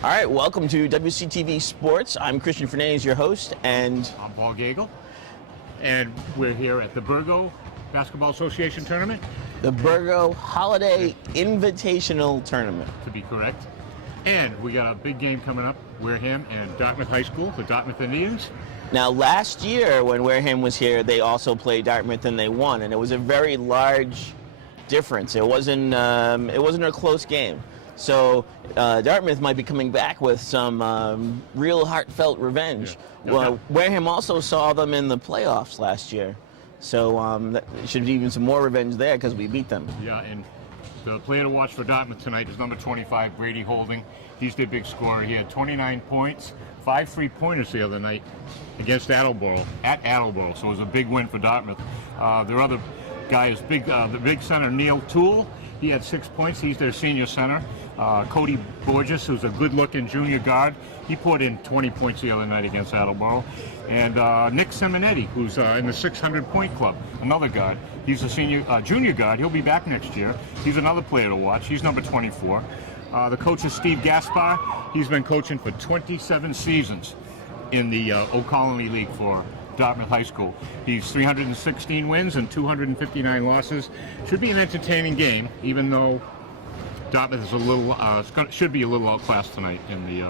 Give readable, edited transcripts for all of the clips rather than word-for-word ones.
All right, welcome to WCTV Sports. I'm Christian Fernandez, your host, and I'm Paul Gagel, and we're here at the Burgo Basketball Association Tournament. The Burgo Holiday Invitational Tournament. To be correct. And we got a big game coming up, Wareham and Dartmouth High School, the Dartmouth Indians. Now, last year when Wareham was here, they also played Dartmouth and they won, and it was a very large difference. It wasn't a close game. So Dartmouth might be coming back with some real heartfelt revenge. Yeah. Well, Wareham also saw them in the playoffs last year. So that should be even some more revenge there because we beat them. Yeah, and the player to watch for Dartmouth tonight is number 25, Brady Holding. He's their big scorer. He had 29 points, 5 3-pointers the other night against Attleboro, at Attleboro. So it was a big win for Dartmouth. Their other guy is the big center, Neil Toole. He had 6 points. He's their senior center. Cody Borges, who's a good-looking junior guard, he put in 20 points the other night against Attleboro. And Nick Simonetti, who's in the 600-point club, another guard. He's a junior guard. He'll be back next year. He's another player to watch. He's number 24. The coach is Steve Gaspar. He's been coaching for 27 seasons in the O'Colony League for Dartmouth High School. He's 316 wins and 259 losses. Should be an entertaining game, even though Dartmouth is a little should be a little outclassed tonight in the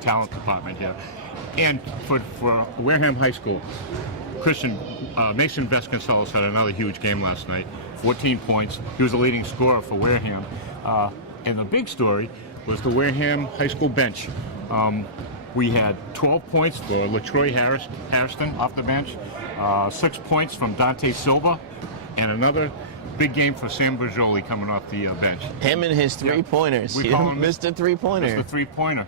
talent department here. And for Wareham High School, Mason Vasconcelos had another huge game last night. 14 points. He was the leading scorer for Wareham. And the big story was the Wareham High School bench. We had 12 points for LaTroy Harrison off the bench, 6 points from Dante Silva, and another big game for Sam Bergioli coming off the bench. Him and his three-pointers. We call him Mr. Three-Pointer. Mr. Three-Pointer.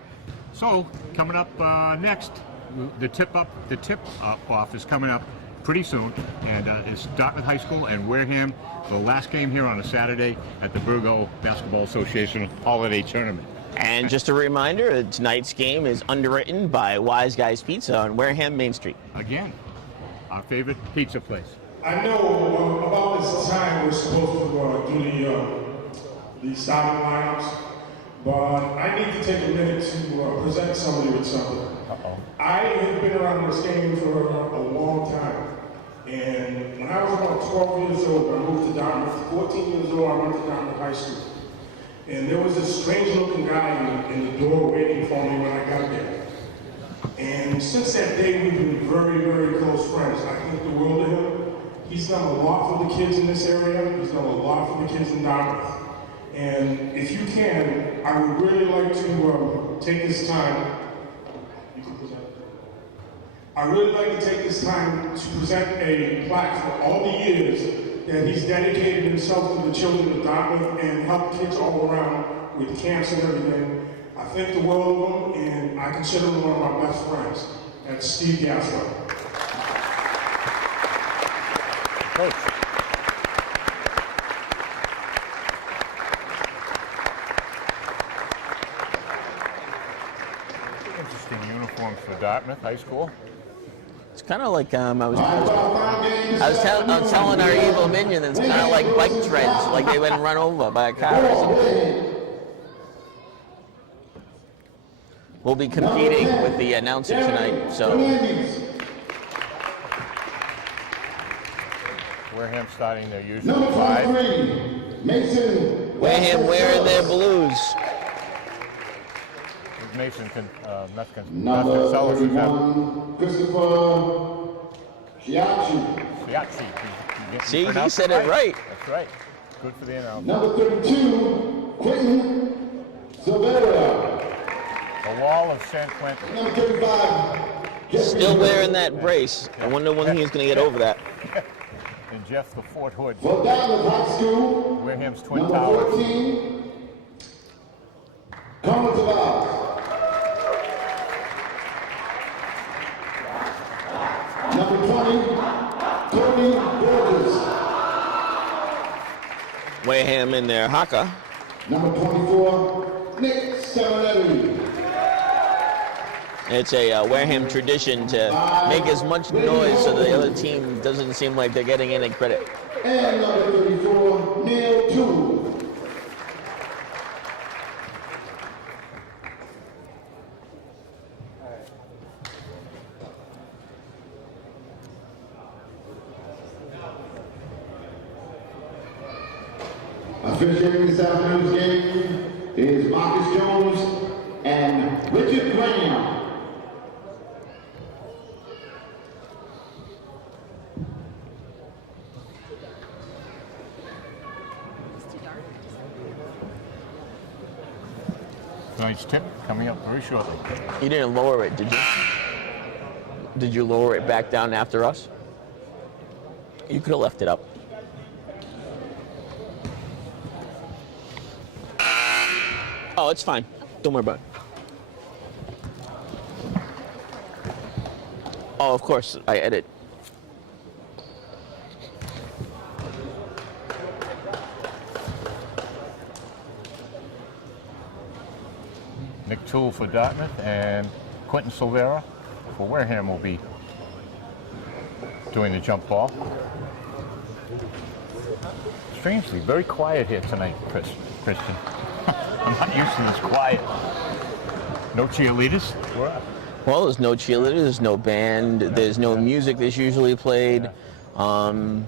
So coming up next, the tip-off is coming up pretty soon, and it's Dartmouth High School and Wareham, the last game here on a Saturday at the Burgo Basketball Association Holiday Tournament. And just a reminder, tonight's game is underwritten by Wise Guys Pizza on Wareham Main Street. Again, our favorite pizza place. I know about this time we're supposed to do the starting lineups, but I need to take a minute to present somebody with something. Uh-oh. I have been around this game for a long time, and when I was about 12 years old, I moved to Dartmouth. 14 years old, I went to Dartmouth High School. And there was this strange-looking guy in the door waiting for me when I got there. And since that day, we've been very, very close friends. I think the world of him. He's done a lot for the kids in this area. He's done a lot for the kids in Dartmouth. And if you can, I would really like to take this time. I really like to take this time to present a plaque for all the years that he's dedicated himself to the children of Dartmouth and helped kids all around with camps and everything. I think the world of him, and I consider him one of my best friends. That's Steve Gaspar. Coach. Interesting uniforms for Dartmouth High School. It's kind of like I was telling our evil minion that it's kind of like bike treads, like they've been run over by a car or something. We'll be competing with the announcer tonight, so. Wareham starting their usual 5. Wareham wearing their blues. Mason can Number 31, Christopher Giacchi. See, he said it right. That's right. Good for the announcer. Number 32, Quentin Silvera. The wall of San Quentin. Number 35, Still wearing that brace. I wonder when he's going to get over that. And Jeff the Fort Hood. for Dartmouth High School. Wareham's Twin Number Towers. 14, Collins Lavelle. Number 20, Tony Borges. Wareham in their haka. Number 24, Nick Simonetti. It's a Wareham tradition to make as much noise so the other team doesn't seem like they're getting any credit. And number 34, Neil Toole. Officiating this afternoon's game is Marcus Jones and Richard Graham. Tonight's tip coming up very shortly. You didn't lower it, did you? Did you lower it back down after us? You could have left it up. Oh, it's fine. Don't worry about it. Oh, of course, I edit. Nick Toole for Dartmouth and Quentin Silvera for Wareham will be doing the jump ball. Strangely, very quiet here tonight, Christian. I'm not used to this quiet. No cheerleaders? Well, there's no cheerleaders, there's no band, there's no music that's usually played. And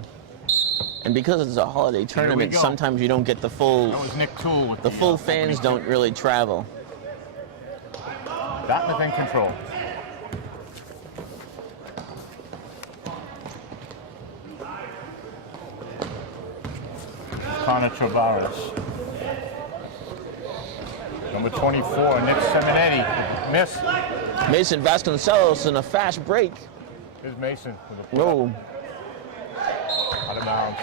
because it's a holiday tournament, sometimes you don't get the full. That was Nick Toole with the full fans don't really travel. Dartmouth in control. Connor Travaris. Number 24, Nick Seminetti. Miss. Mason Vasconcelos in a fast break. Here's Mason with a Whoa. out of bounds.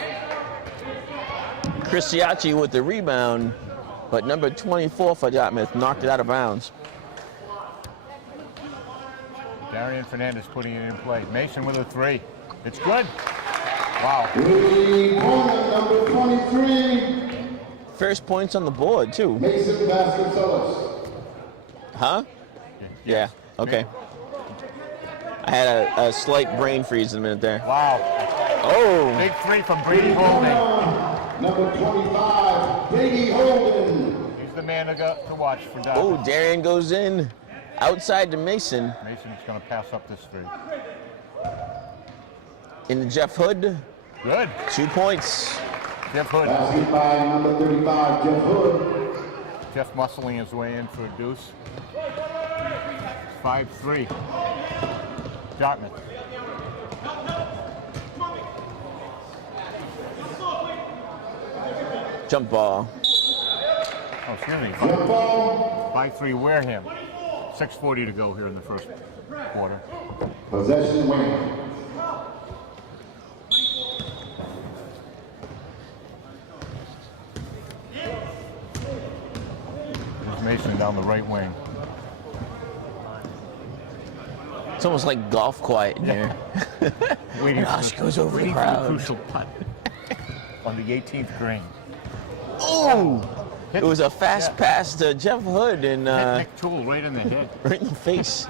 Cristiacci with the rebound, but number 24 for Dartmouth knocked it out of bounds. Darian Fernandez putting it in play. Mason with a three. It's good. Wow. Number 23. First points on the board, too. Mason Vasconcelos. Huh? Yeah. Okay. I had a slight brain freeze in a minute there. Wow. Oh. Big three from Brady Holding. Number 25, Brady Holden. He's the man to watch for Dartmouth. Oh, Darian goes in. Outside to Mason. Mason's going to pass up this three. In the Jeff Hood. Good. 2 points. Jeff Hood. Basket by number 35, Jeff Hood. Jeff muscling his way in for a deuce. 5-3. Dartmouth. Jump ball. Oh, excuse me. Jump ball. 5-3 Wareham. 6:40 to go here in the first quarter. Possession win. There's Mason down the right wing. It's almost like golf quiet in here. Waiting Gosh, goes over the waiting for crowd. crucial putt on the 18th green. Oh! It was a fast pass to Jeff Hood and Hit Nick Toole right in the head. right in the face.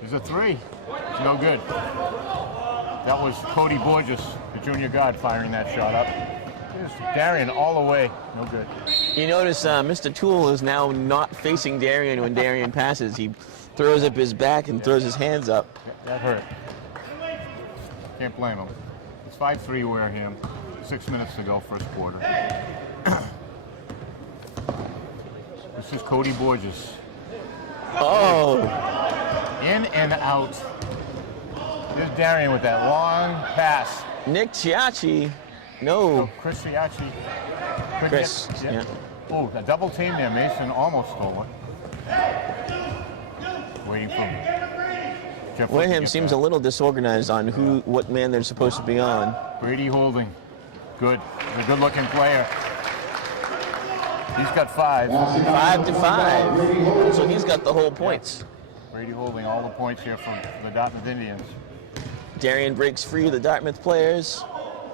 There's a three. It's no good. That was Cody Borges, the junior guard, firing that shot up. Here's Darian all the way. No good. You notice Mr. Toole is now not facing Darian when Darian passes. He throws up his back and throws his hands up. That hurt. Can't blame him. It's 5-3 Wareham. 6 minutes to go, first quarter. This is Cody Borges. Oh! In and out. There's Darian with that long pass. Nick Ciacci. No. Chris Ciacci. Chris, yeah. Oh, a double team there. Mason almost stole it. Waiting for Jeff. Wareham seems a little disorganized on what man they're supposed to be on. Brady Holding. Good. He's a good-looking player. He's got 5. 5 to 5. So he's got the whole points. Brady Holding all the points here from the Dartmouth Indians. Darian breaks free of the Dartmouth players.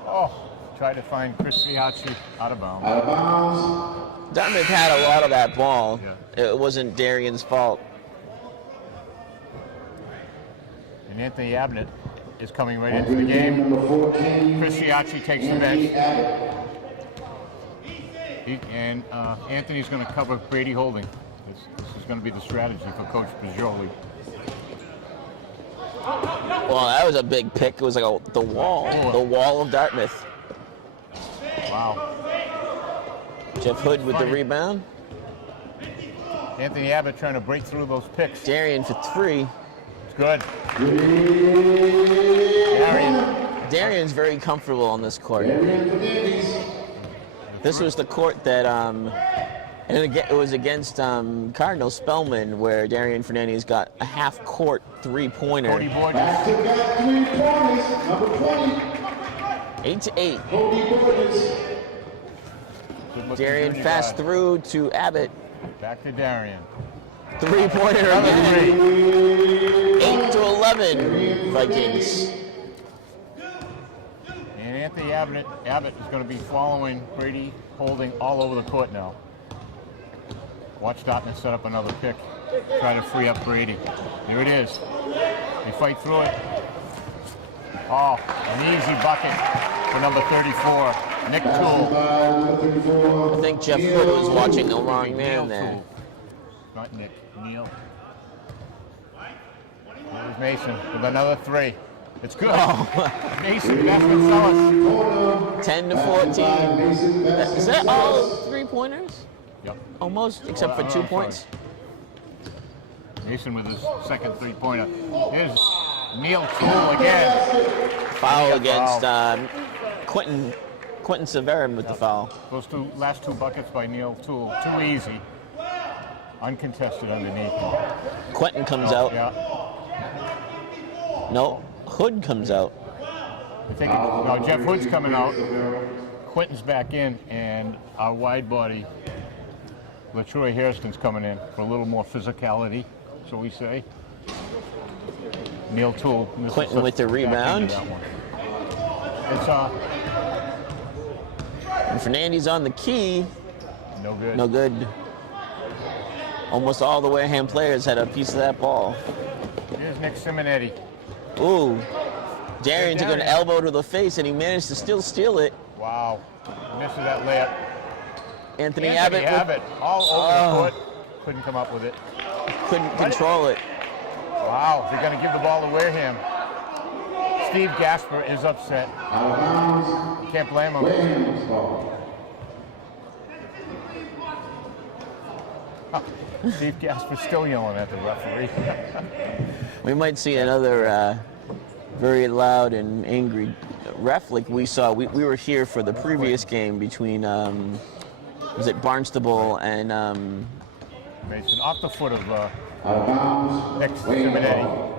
Oh, try to find Chris Ciacci out of bounds. Out of bounds. Dartmouth had a lot of that ball. Yeah. It wasn't Darian's fault. And Anthony Abnett is coming right into the game. Number 14. Chris Ciacci takes the bench. Anthony's going to cover Brady Holding. This is going to be the strategy for Coach Pajoli. Well, that was a big pick. It was like the wall of Dartmouth. Wow. Jeff Hood with the rebound. Anthony Abbott trying to break through those picks. Darian for 3. It's good. Darian's very comfortable on this court. This was the court that, and it was against Cardinal Spellman, where Darian Fernandez got a half-court three-pointer. Cody Borges. Back-to-back 3 pointers, number 20. 8-8. Cody Borges. Darian fast through to Abbott. Back to Darian. Three-pointer again. 8-11, Vikings. And Anthony Abbott is going to be following Brady Holding all over the court now. Watch Dartmouth set up another pick. Try to free up Brady. Here it is. They fight through it. Oh, an easy bucket for number 34, Nick Toole. I think Jeff Hood was watching the wrong man there. Toole. Not Nick, Neil. There's Mason with another 3. It's good. Oh. Mason, that's what sells. 10-14. Is that all three-pointers? Yep. Almost, except for 2 points. Mason with his second 3-pointer. Here's Neil Toole again. Foul against Quentin Severin with the foul. Those last 2 buckets by Neil Toole, too easy. Uncontested underneath. Quentin comes out. Yeah. No, Hood comes out. I think no, Jeff Hood's coming out. Quentin's back in, and our wide body, LaTroy Hairston's coming in for a little more physicality, so we say. Neil Toole. Quentin with the rebound. It's And Fernandez on the key. no good. No good. Almost all the Wareham players had a piece of that ball. Here's Nick Simonetti. Ooh. Darian took an elbow to the face, and he managed to still steal it. Wow. Misses that layup. Anthony Abbott all over the court. Couldn't come up with it. couldn't control it. Wow, they're going to give the ball to Wareham. Steve Gasper is upset. Can't blame him. Steve Gasper's still yelling at the referee. We might see another very loud and angry ref like we saw. We were here for the previous game between, was it Barnstable and... Mason, off the foot of Nick Simonetti.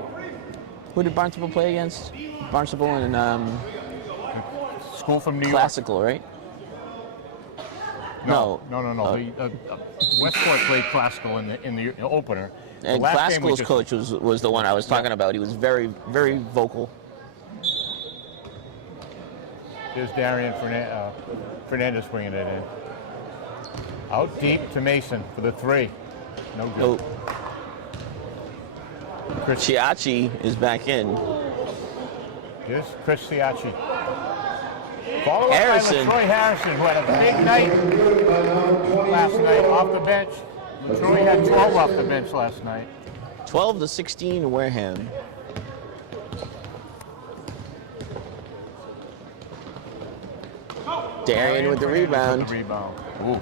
Who did Barnstable play against? Barnstable and School from New York. Classical, right? No. The Westport played Classical in the opener. And Classical's coach was the one I was talking about. He was very, very vocal. There's Darian Fernandez swinging it in. Out deep to Mason for the three. No good. Chris Ciacci is back in. Here's Chris Ciacci. Followed Harrison. by Troy Harrison, who had a big night last night off the bench. Troy had 12 off the bench last night. 12-16 Wareham. Darian with the rebound. Ooh.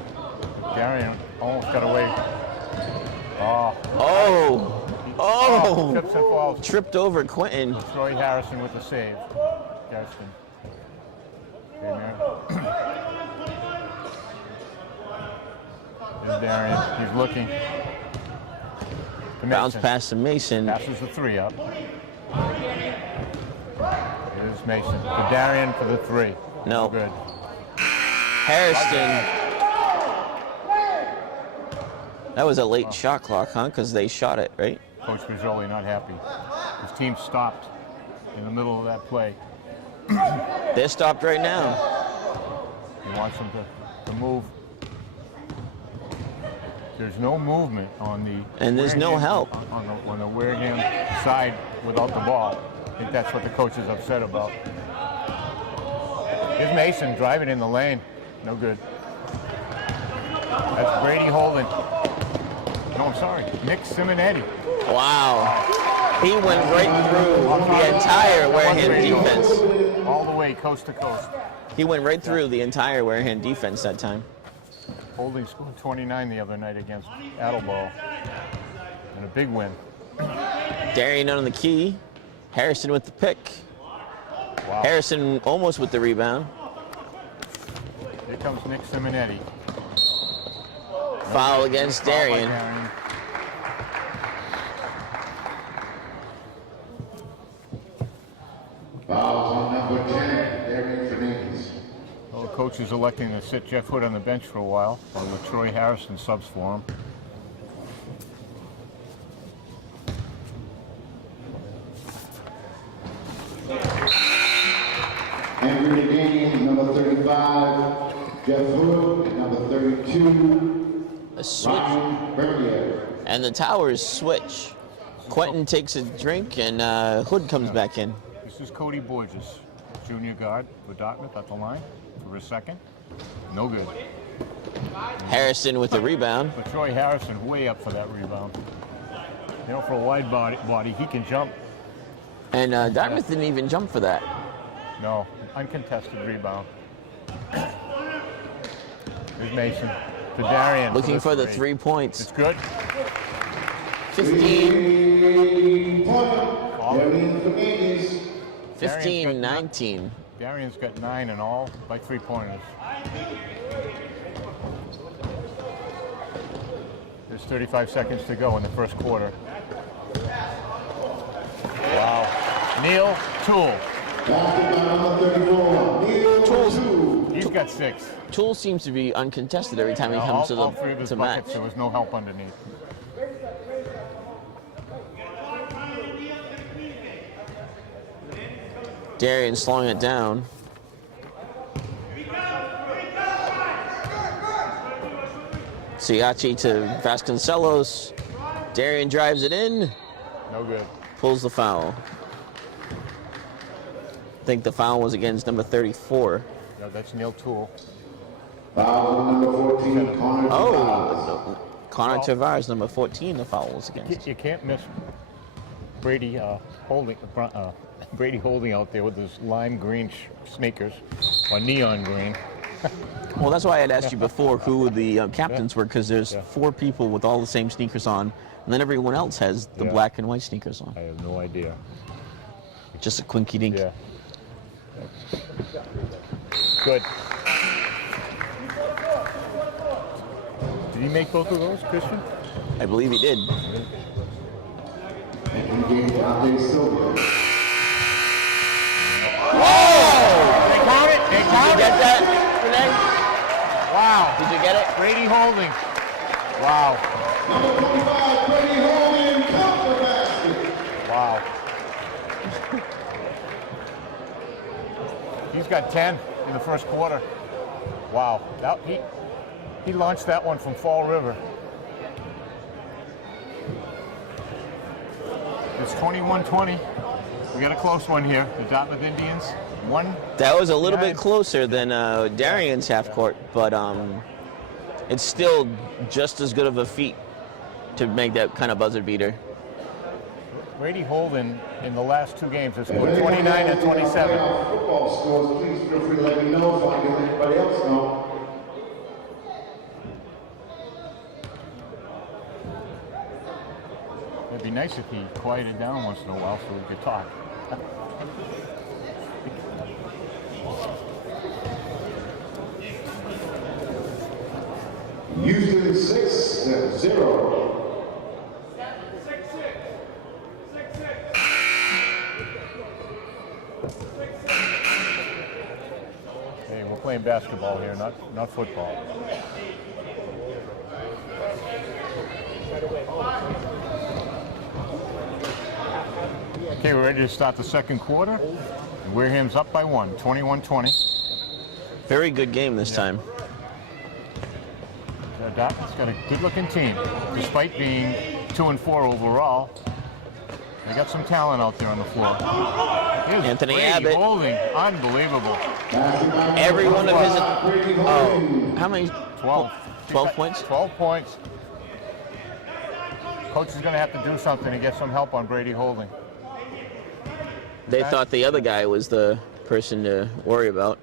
Darian almost got away. Oh! Trips and falls. Tripped over Quentin. Troy Harrison with the save. Harrison. There's Darian. He's looking. Bounce pass to Mason. Passes the three up. Here's Mason. To Darian for the three. No. Good. Harrison. That was a late shot clock, huh? Because they shot it, right? Coach Mazzoli not happy. His team stopped in the middle of that play. They're stopped right now. He wants them to move. There's no movement on the... And there's no help. On the Wareham side without the ball. I think that's what the coach is upset about. Here's Mason driving in the lane. No good. That's Brady Holden. No, I'm sorry. Nick Simonetti. Wow. He went right through the entire Wareham defense. All the way coast to coast. He went right through the entire Wareham defense that time. Holding scored 29 the other night against Attleboro. And a big win. Darian on the key. Harrison with the pick. Wow. Harrison almost with the rebound. Here comes Nick Simonetti. Foul against Foul by Darian. Fouls on number 10, Darian Fernandez. Well, the coach is electing to sit Jeff Hood on the bench for a while, while Troy Harrison subs for him. Entering the game, number 35, Jeff Hood, and number 32, A switch. Ryan Bernier. And the Towers switch. Quentin takes a drink and Hood comes back in. This is Cody Borges, junior guard for Dartmouth at the line for his second. No good. Harrison with the rebound. But Troy Harrison way up for that rebound. You know, for a wide body, he can jump. And Dartmouth didn't even jump for that. No, uncontested rebound. Here's Mason to Darian. Looking for the 3 points. It's good. 15. Darian Fernandez. 15-19. Darian's got 9 in all by 3-pointers. There's 35 seconds to go in the first quarter. Wow. Neil Toole. Basket by number 34, Neil Toole. He's got 6. Toole seems to be uncontested every time he comes to all 3 of his the match. buckets, there was no help underneath. Darian slowing it down. Siachi to Vasconcelos. Darian drives it in. No good. Pulls the foul. I think the foul was against number 34. Yeah, that's Neil Toole. Foul on number 14, Connor Tavares. Oh, Connor Tavares, number 14, the foul was against. You can't miss Brady Brady Holding out there with his lime green sneakers, or neon green. Well, that's why I had asked you before who the captains were, because there's 4 people with all the same sneakers on, and then everyone else has the black and white sneakers on. I have no idea. Just a quinky dink. Yeah. Good. Did he make both of those, Christian? I believe he did. Entering the game, Dante Silva. They count it? They Did count you it? get that, Renee? Wow. Did you get it? Brady Holding. Wow. Number 25, Brady Holding, count the basket. Wow. He's got 10 in the first quarter. Wow. He launched that one from Fall River. It's 21-20. We got a close one here. The Dartmouth Indians. That was a little bit closer than Darian's half court, but it's still just as good of a feat to make that kind of buzzer beater. Brady Holden in the last 2 games has scored 29 and 27. Football scores, please feel free to let me know so I can let everybody else know. It'd be nice if he quieted down once in a while so we could talk. Houston 6-0. Hey, we're playing basketball here, not football. Okay, we're ready to start the second quarter. Wareham's up by 1, 21-20. Very good game this time. Dartmouth's got a good-looking team, despite being 2-4 overall. They got some talent out there on the floor. Here's Anthony Brady Abbott. Holding, unbelievable. Every one of his. How many? 12. 12 points? 12 points. Coach is going to have to do something to get some help on Brady Holding. They thought the other guy was the person to worry about.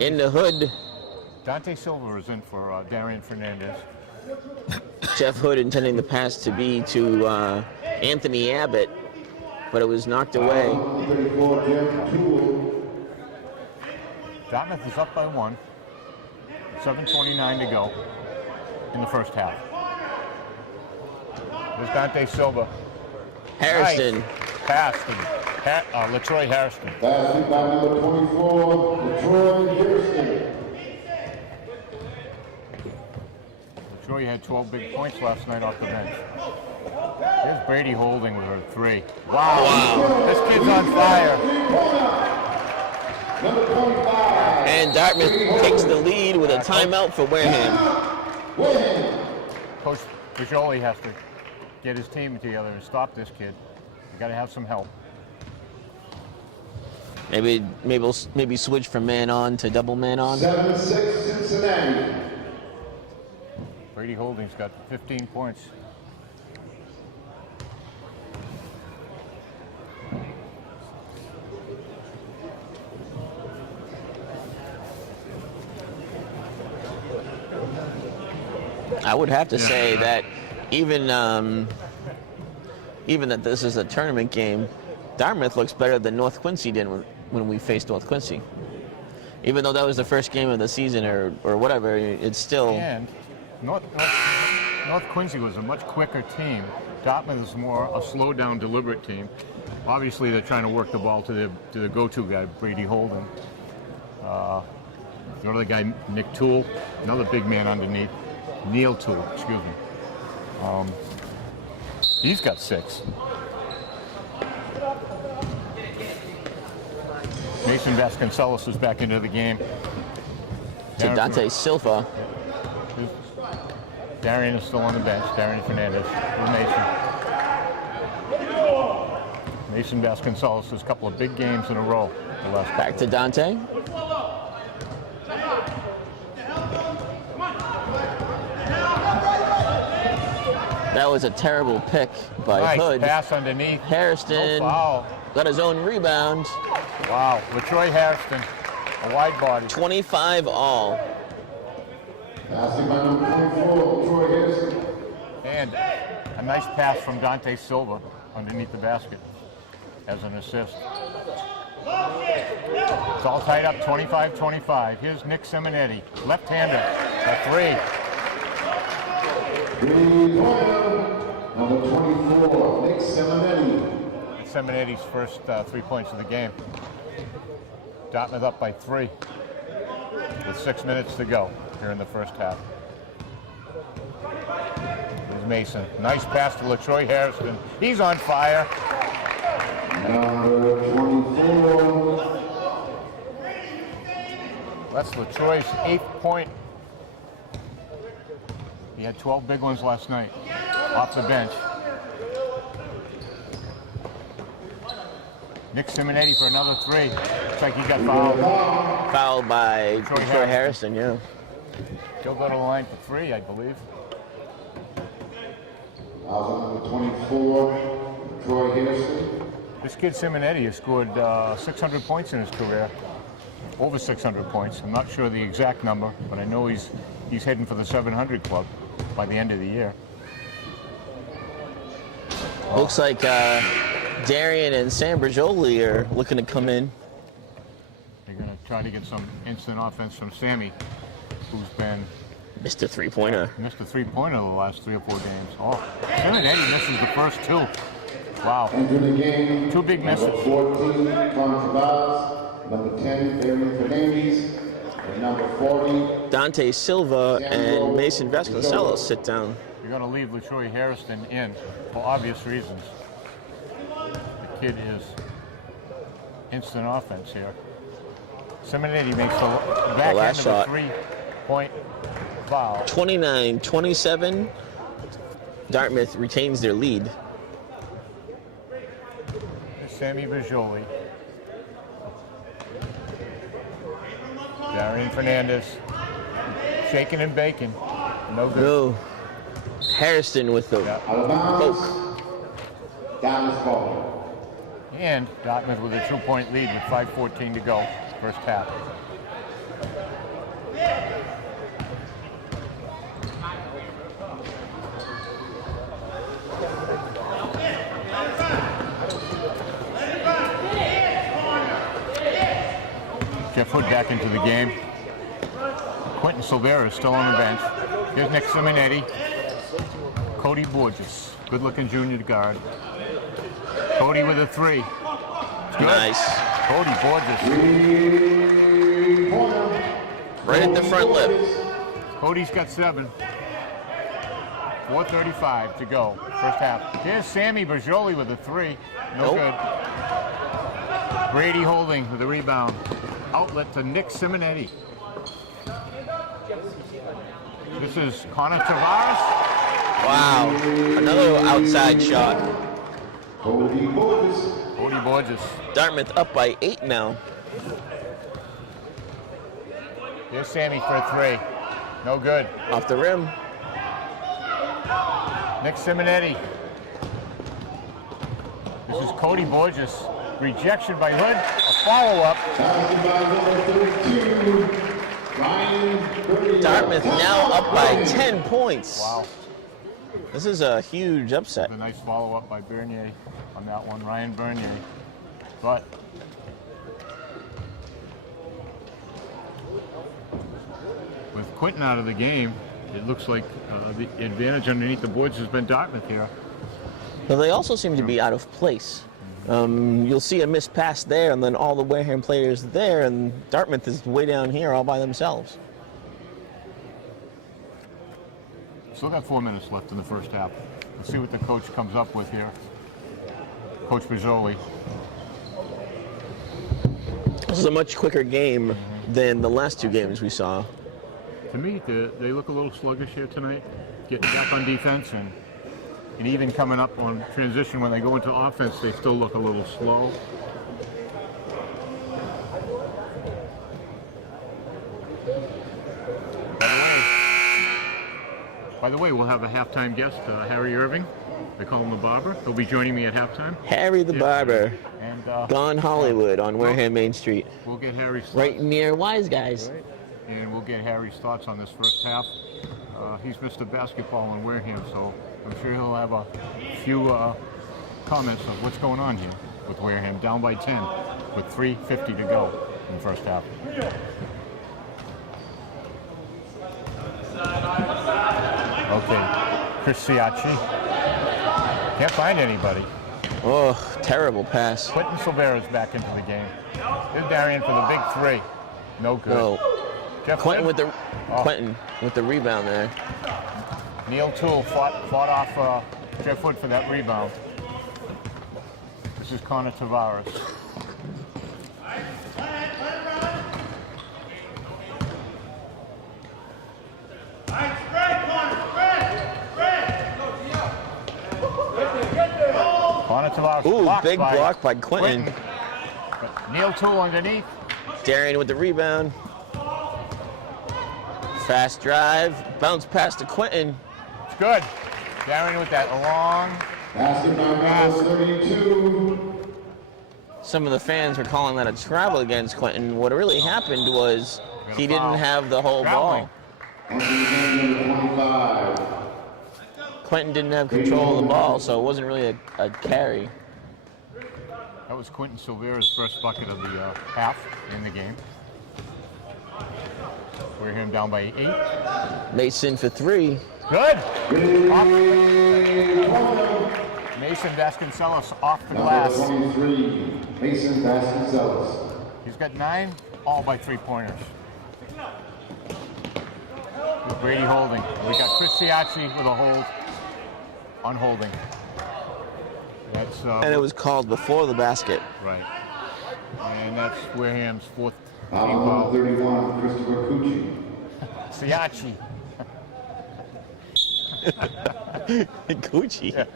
In the hood. Dante Silva is in for Darian Fernandez. Jeff Hood intending the pass to be to Anthony Abbott, but it was knocked away. 34, Jeff Toole. Dartmouth is up by 1. 7:29 to go in the first half. There's Dante Silva. Harrison. Nice pass to LaTroy Harrison. Passing by number 24, LaTroy Harrison. LaTroy had 12 big points last night off the bench. There's Brady Holding with her 3. Wow. This kid's on fire. Number 25. And Dartmouth takes the lead with a timeout for Wareham. Coach Bijoli has to get his team together and stop this kid. You got to have some help. Maybe switch from man on to double man on. 7-6 Cincinnati. Brady Holding's got 15 points. I would have to say that even that this is a tournament game, Dartmouth looks better than North Quincy did when we faced North Quincy. Even though that was the first game of the season or whatever, it's still... And North Quincy was a much quicker team. Dartmouth is more a slow-down, deliberate team. Obviously, they're trying to work the ball to the go-to guy, Brady Holden. The other guy, Nick Toole, another big man underneath. Neil Toole, excuse me. He's got 6. Mason Vasconcelos is back into the game. To Dante Silva. Darian is still on the bench. Darian Fernandez with Mason. Mason Vasconcelos has a couple of big games in a row. Back to Dante. That was a terrible pick by Nice Hood. Pass underneath. Harrison got his own rebound. Wow, LaTroy Harrison, a wide body. 25 all. Passing by number 24, LaTroy Harrison. And a nice pass from Dante Silva underneath the basket as an assist. It's all tied up 25-25. Here's Nick Simonetti, left-hander, a 3. Number 24, Nick Simonetti. Simonetti's first 3 points of the game. Dartmouth up by 3 with 6 minutes to go here in the first half. Here's Mason. Nice pass to LaTroy Harrison. He's on fire. Number 24. That's LaTroy's 8th point. He had 12 big ones last night off the bench. Nick Simonetti for another 3. Looks like he got fouled. Fouled by Troy Harrison, yeah. He'll go to the line for 3, I believe. Number 24, Troy Harrison. This kid Simonetti has scored 600 points in his career. Over 600 points. I'm not sure the exact number, but I know he's heading for the 700 club by the end of the year. Looks like Darian and Sam Bergioli are looking to come in. They're going to try to get some instant offense from Sammy, who's been Mr. Three-pointer. missed a 3-pointer the last 3 or 4 games. Oh, Simonetti misses the first 2. Wow. Entering the game. 2 big misses. Number 14, Contreras. Number 10, Darian Fernandez. And number 40, Dante Silva and Mason Vasconcelos sit down. You're going to leave LaTroy Harrison in for obvious reasons. The kid is instant offense here. Simonetti makes the back last end of shot. a 3-point foul. 29-27. Dartmouth retains their lead. Sammy Bergioli. Darian Fernandez. Shaking and baking. No good. No. Harrison with the out of bounds. poke. Dallas ball. And Dartmouth with a 2-point lead with 5:14 to go, first half. Jeff Hood back into the game. Quentin Silvera is still on the bench. Here's Nick Simonetti. Cody Borges, good-looking junior guard. Cody with a 3. Good. Nice. Cody Borges. Right at the front lip. Cody's got 7. 4:35 to go, first half. Here's Sammy Bergioli with a 3. No Nope. good. Brady Holding with the rebound. Outlet to Nick Simonetti. This is Connor Tavares. Wow. Another outside shot. Cody Borges. Cody Borges. Dartmouth up by 8 now. Here's Sammy for a 3. No good. Off the rim. Nick Simonetti. This is Cody Borges. Rejection by Hood. A follow-up. Dartmouth now up by 10 points. Wow. This is a huge upset. A nice follow-up by Bernier on that one, Ryan Bernier. But with Quentin out of the game, it looks like the advantage underneath the boards has been Dartmouth here. But they also seem to be out of place. You'll see a missed pass there, and then all the Wareham players there, and Dartmouth is way down here all by themselves. Still got 4 minutes left in the first half. Let's see what the coach comes up with here. Coach Bergioli. This is a much quicker game than the last 2 games we saw. To me, they look a little sluggish here tonight. Getting back on defense and even coming up on transition when they go into offense, they still look a little slow. By the way, we'll have a halftime guest, Harry Irving. They call him the Barber. He'll be joining me at halftime. Harry the Barber. And Gone Hollywood on Wareham Main Street. we'll get Harry's thoughts. Right near Wise Guys. Right. And we'll get Harry's thoughts on this first half. He's Mr. Basketball in Wareham, so I'm sure he'll have a few comments of what's going on here with Wareham, down by 10 with 3:50 to go in the first half. Okay, Chris Siacci. Can't find anybody. Oh, terrible pass. Quentin Silvera's back into the game. Here's Darian for the big 3. No good. No. Jeff Quentin Hood. Quentin with the rebound there. Neil Toole fought off Jeff Hood for that rebound. This is Connor Tavares. Connor Tavares. Ooh, blocked big block by Quentin. Neil Toole underneath. Darian with the rebound. Fast drive. Bounce pass to Quentin. It's good. Darian with that long Basketball number 32. Some of the fans were calling that a travel against Quentin. What really happened was he didn't have the whole ball. And number 25. Quentin didn't have control of the ball, so it wasn't really a carry. That was Quentin Silvera's first bucket of the half in the game. We're him down by 8. Mason for 3. Good. Mason Vasconcelos off the glass. Number 23, Mason Vasconcelos. He's got 9, all by 3-pointers. With Brady holding. We got Chris Siacci with a hold on holding. That's And it was called before the basket. right. And that's Wareham's 4th team Number foul. 31, Christopher Cucci. Siacci. Gucci. Yeah.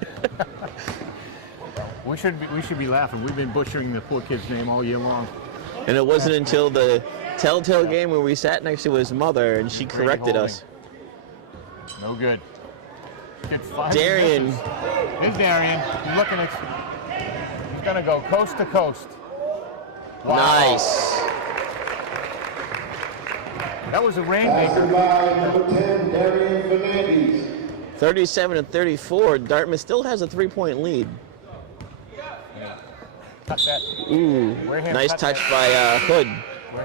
We should be laughing. We've been butchering the poor kid's name all year long. And it wasn't until the telltale game where we sat next to his mother and she corrected us. No good. Get 5 Darian. misses. Here's Darian. He's looking at. He's gonna go coast to coast. Wow. Nice. That was a rainmaker. Basketball number 10, Darian Fernandez. 37-34. Dartmouth still has a 3-point lead. Cut that. Ooh, Wareham nice cut touch that. by Hood.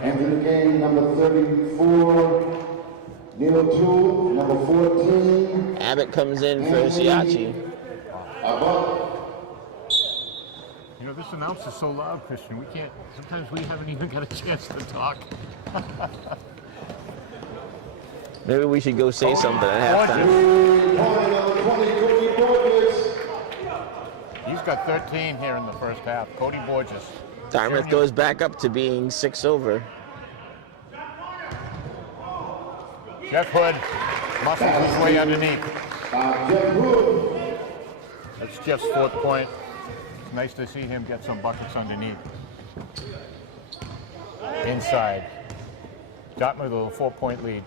Entering the game, number 34, Neil Toole, number 14. Abbott comes in for Siachi. You know, this announcer's so loud, Christian. We can't. Sometimes we haven't even got a chance to talk. Maybe we should go say something at halftime. He's got 13 here in the first half. Cody Borges. Dartmouth goes back up to being 6 over. Jeff Hood muscles his way underneath. That's Jeff's 4th point. It's nice to see him get some buckets underneath. Inside. Dartmouth with a 4-point lead.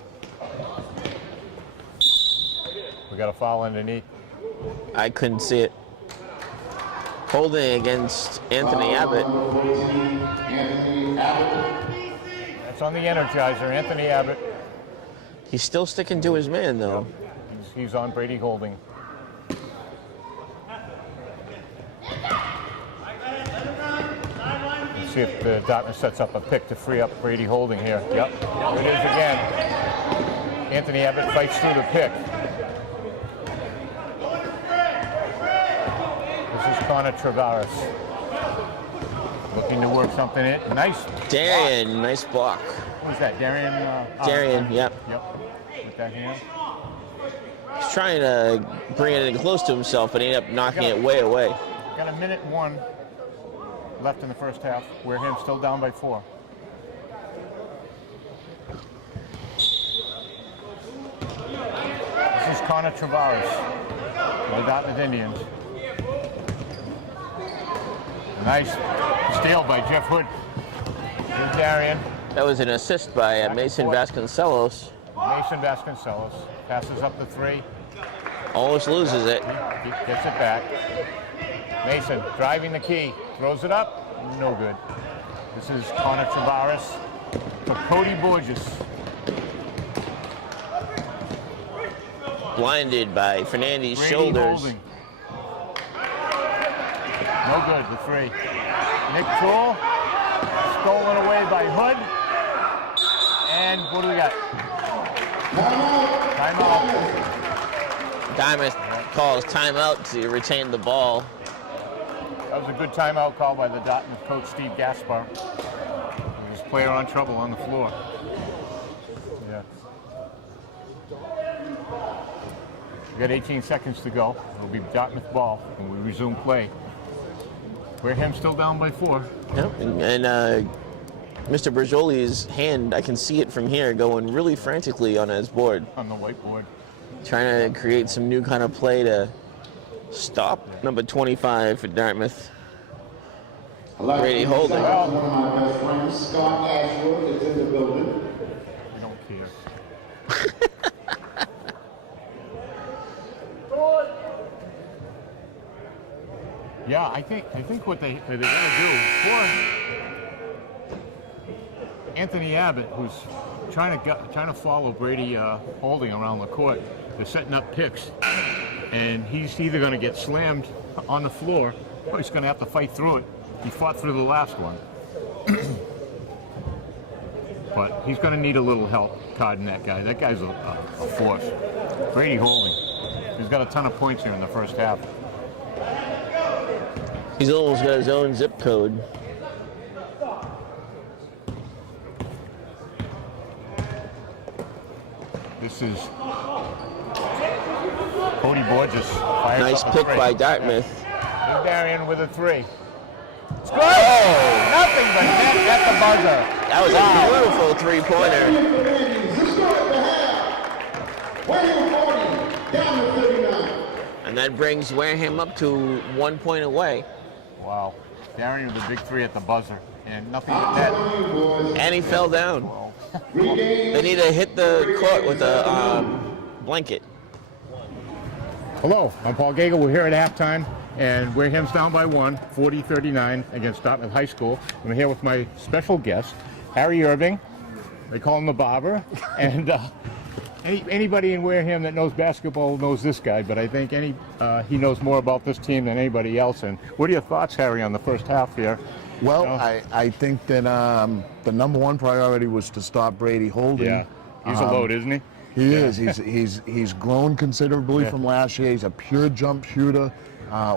We got a foul underneath. I couldn't see it. Holding against Anthony Abbott. That's on the Energizer, Anthony Abbott. He's still sticking to his man, though. He's on Brady Holding. Let's see if the Dartmouth sets up a pick to free up Brady Holding here. Yep, there it is again. Anthony Abbott fights through the pick. This is Connor Travaris. Looking to work something in. Nice. Darian, block. nice block. What was that, Darian? Darian, yep. Yep, with that hand. He's trying to bring it in close to himself, but he ended up knocking it way away. Got a minute 1 left in the first half. Wareham still down by 4. This is Connor Travaris, the Dartmouth Indians. Nice steal by Jeff Hood. Here's Darian. That was an assist by Mason Vasconcelos. Mason Vasconcelos passes up the 3. Almost loses it. He gets it back. Mason driving the key, throws it up, no good. This is Connor Travaris for Cody Borges. Blinded by Fernandes' Brady shoulders. Holding. No good, the 3. Nick Toole, stolen away by Hood. And what do we got? Timeout. Dartmouth calls timeout to retain the ball. That was a good timeout call by the Dartmouth coach, Steve Gaspar. His player on trouble on the floor. Yeah. We got 18 seconds to go. It'll be Dartmouth ball when we resume play. Wareham still down by 4. Yep. And Mr. Bergioli's hand, I can see it from here, going really frantically on his board. On the whiteboard. Trying to create some new kind of play to stop number 25 for Dartmouth. Brady Holding. One of my best friends, Scott Ashwood, is in the building. We don't care. Yeah, I think what they're going to do for Anthony Abbott, who's trying to follow Brady Holding around the court, they're setting up picks, and he's either going to get slammed on the floor or he's going to have to fight through it. He fought through the last one, but he's going to need a little help guarding that guy. That guy's a force. Brady Holding. He's got a ton of points here in the first half. He's almost got his own zip code. This is Cody Borges. Nice pick by Dartmouth. Here's Darian with a 3. Score! Oh. Nothing but net at the buzzer. That was a beautiful three-pointer. And that brings Wareham up to 1 point away. Wow. Darian with a big 3 at the buzzer. And nothing but net. And he fell down. Wow. They need to hit the court with a blanket. Hello, I'm Paul Gagel. We're here at halftime, and Wareham's down by 1, 40-39 against Dartmouth High School. I'm here with my special guest, Harry Irving. They call him the Barber. And anybody in Wareham that knows basketball knows this guy, but I think he knows more about this team than anybody else. And what are your thoughts, Harry, on the first half here? Well, No? I think that the number one priority was to stop Brady Holding. Yeah, he's a load, isn't he? He is. He's grown considerably Yeah. from last year. He's a pure jump shooter.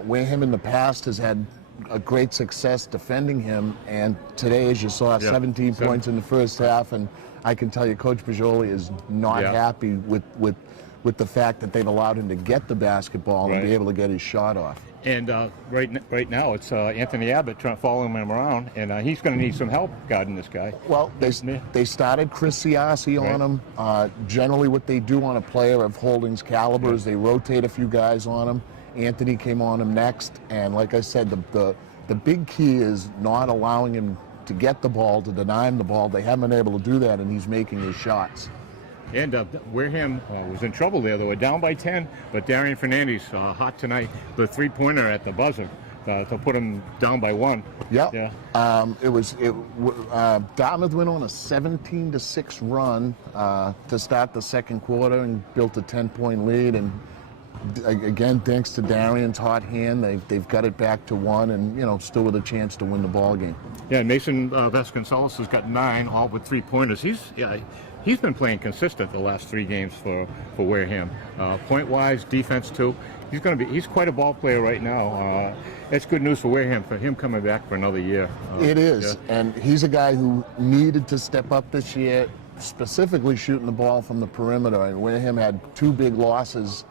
Wareham in the past has had a great success defending him, and today, as you saw, 17 points in the first half, and I can tell you, Coach Pajoli is not happy with the fact that they've allowed him to get the basketball and be able to get his shot off. And right now it's Anthony Abbott following him around, and he's going to need some help guarding this guy. Well, they started Chris Siasi on him. Generally, what they do on a player of Holding's caliber is they rotate a few guys on him. Anthony came on him next, and like I said, the big key is not allowing him to get the ball, to deny him the ball. They haven't been able to do that, and he's making his shots. And Wareham was in trouble there. They were down by 10, but Darian Fernandez hot tonight. The three-pointer at the buzzer to put him down by 1. Yeah. Dartmouth went on a 17-6 run to start the second quarter and built a 10-point lead. And again, thanks to Darian's hot hand, they've got it back to 1, and still with a chance to win the ball game. Yeah, Mason Vasconcelos has got 9, all with 3-pointers. He's been playing consistent the last 3 games for Wareham. Point-wise, defense too. He's quite a ball player right now. It's good news for Wareham, for him coming back for another year. It is, and he's a guy who needed to step up this year, specifically shooting the ball from the perimeter. And Wareham had 2 big losses.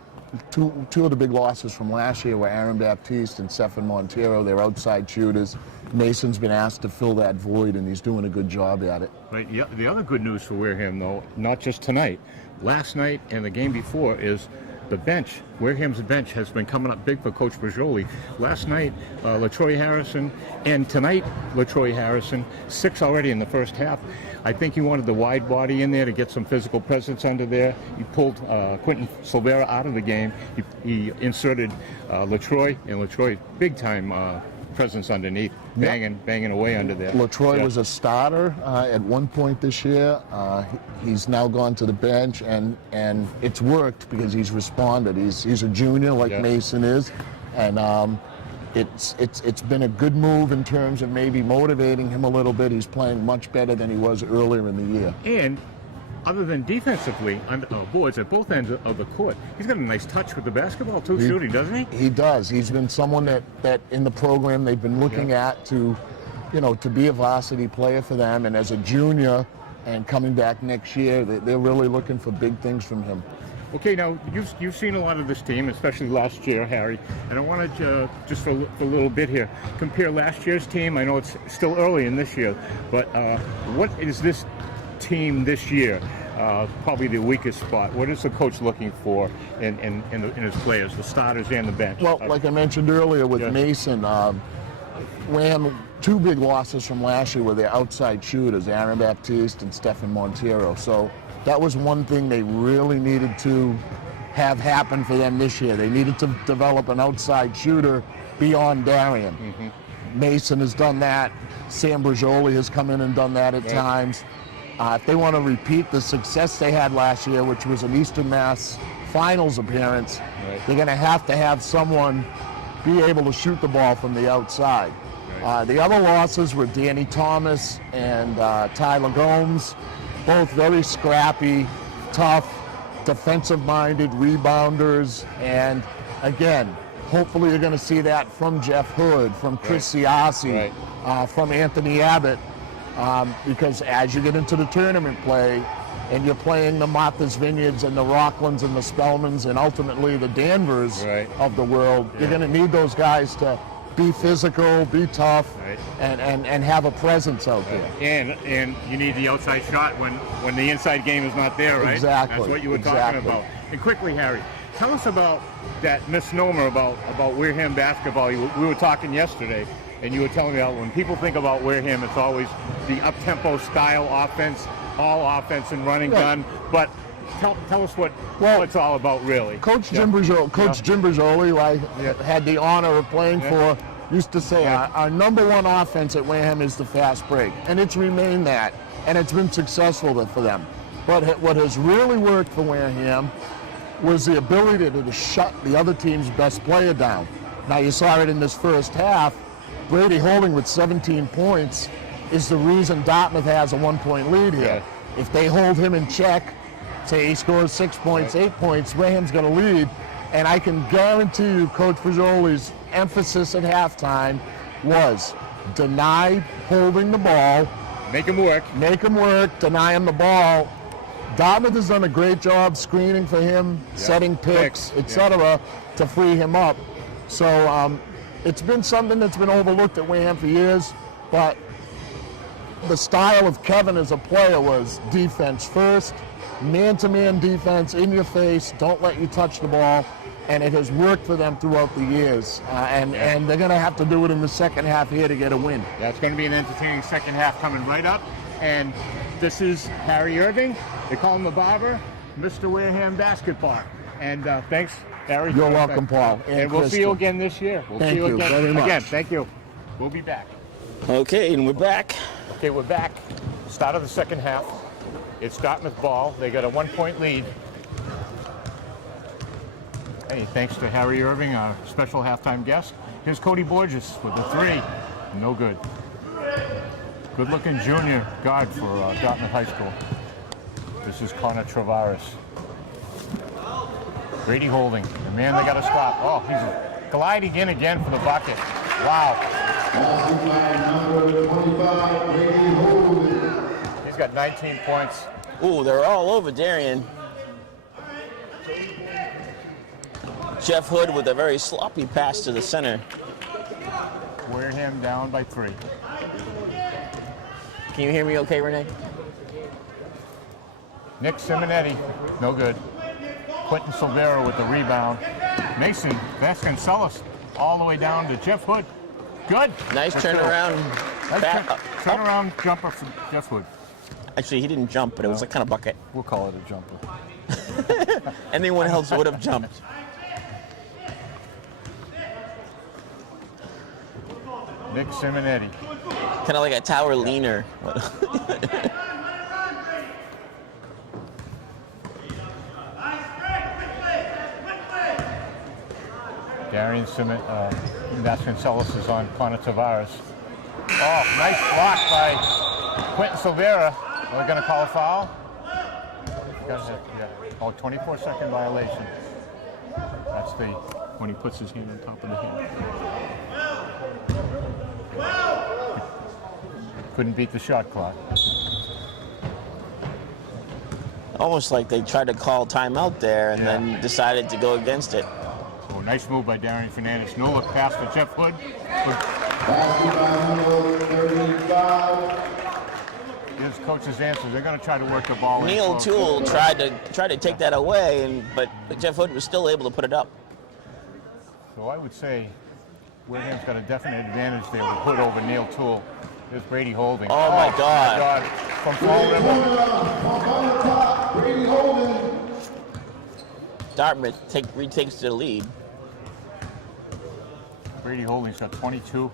Two of the big losses from last year were Aaron Baptiste and Stefan Montero. They're outside shooters. Mason's been asked to fill that void, and he's doing a good job at it. Right. Yeah, the other good news for Wareham, though, not just tonight, last night and the game before, is the bench. Wareham's bench has been coming up big for Coach Pajoli. Last night, LaTroy Harrison, and tonight, LaTroy Harrison, 6 already in the first half. I think he wanted the wide body in there to get some physical presence under there. He pulled Quentin Silvera out of the game. He inserted LaTroy, and LaTroy, big-time presence underneath, banging away under there. LaTroy was a starter at one point this year. He's now gone to the bench, and it's worked because he's responded. He's a junior like Mason is, and it's been a good move in terms of maybe motivating him a little bit. He's playing much better than he was earlier in the year. And other than defensively, on boards at both ends of the court, he's got a nice touch with the basketball too, shooting, doesn't he? He does. He's been someone that in the program they've been looking at to be a varsity player for them. And as a junior and coming back next year, they're really looking for big things from him. Okay, now you've seen a lot of this team, especially last year, Harry, and I wanted to, just for a little bit here, compare last year's team. I know it's still early in this year, but what is this team this year? Probably the weakest spot. What is the coach looking for in his players, the starters and the bench? Well, like I mentioned earlier with Mason, Wareham, 2 big losses from last year were their outside shooters, Aaron Baptiste and Stefan Montero. So that was one thing they really needed to have happen for them this year. They needed to develop an outside shooter beyond Darian. Mason has done that. Sam Brajoli has come in and done that at times. If they want to repeat the success they had last year, which was an Eastern Mass Finals appearance, they're going to have someone be able to shoot the ball from the outside. The other losses were Danny Thomas and Tyler Gomes, both very scrappy, tough, defensive-minded rebounders, and again, hopefully you're going to see that from Jeff Hood, from Chris Siasi, from Anthony Abbott, because as you get into the tournament play and you're playing the Martha's Vineyards and the Rocklands and the Spellmans and ultimately the Danvers of the world, you're going to need those guys to be physical, be tough, and have a presence out there. And you need the outside shot when the inside game is not there, right? Exactly. That's what you were talking about. And quickly, Harry, tell us about that misnomer about Wareham basketball. We were talking yesterday, and you were telling me that when people think about Wareham, it's always the up-tempo style offense, all offense and running gun. But tell us what it's all about, really. Coach Jim Brajoli, who I had the honor of playing for, used to say our number one offense at Wareham is the fast break, and it's remained that, and it's been successful for them. But what has really worked for Wareham was the ability to shut the other team's best player down. Now you saw it in this first half. Brady Holding with 17 points is the reason Dartmouth has a 1-point lead here. Yeah. If they hold him in check, say he scores 6 points, 8 points, Wareham's going to lead. And I can guarantee you Coach Fajoli's emphasis at halftime was deny holding the ball. Make him work. Make him work, deny him the ball. Dartmouth has done a great job screening for him, setting picks, etc., to free him up. So it's been something that's been overlooked at Wareham for years, but the style of Kevin as a player was defense first, man-to-man defense, in your face, don't let you touch the ball, and it has worked for them throughout the years. And they're going to have to do it in the second half here to get a win. Yeah, it's going to be an entertaining second half coming right up. And this is Harry Irving. They call him the barber, Mr. Wareham Basketball. And thanks, Harry. You're welcome, Paul. And we'll see you again this year. We'll Thank see you you again. very much. Again, thank you. We'll be back. Okay, and we're back. Okay, we're back. Start of the second half. It's Dartmouth ball. They got a 1-point lead. Hey, thanks to Harry Irving, our special halftime guest. Here's Cody Borges with the 3. No good. Good-looking junior guard for Dartmouth High School. This is Connor Travaris. Brady Holding. The man they got to stop. Oh, he's gliding in again for the bucket. Wow. Number 25, Brady Holding. He's got 19 points. Ooh, they're all over Darian. Jeff Hood with a very sloppy pass to the center. Wareham down by 3. Can you hear me okay, Renee? Nick Simonetti, no good. Quentin Silvera with the rebound. Mason Vasconcelos all the way down to Jeff Hood. Good. Nice That's turnaround. Nice turnaround jumper from Jeff Hood. Actually, he didn't jump, but it was a kind of bucket. We'll call it a jumper. Anyone else would have jumped. Nick Simonetti. Kind of like a tower leaner. Darian Vasconcelos is on Connor Tavares. Oh, nice block by Quentin Silvera. Are we going to call a foul? Oh, 24-second violation. That's when he puts his hand on top of the hand. Couldn't beat the shot clock. Almost like they tried to call timeout there and then decided to go against it. Oh, nice move by Darian Fernandez. No look pass to Jeff Hood. Number 35. Here's coach's answer. They're going to try to work the ball. Neil Toole tried to take that away, but Jeff Hood was still able to put it up. So I would say Wareham's got a definite advantage there with Hood over Neil Toole. Here's Brady Holding. Oh my God. From Fall River. Brady Holding. Dartmouth retakes the lead. Brady Holding's got 22.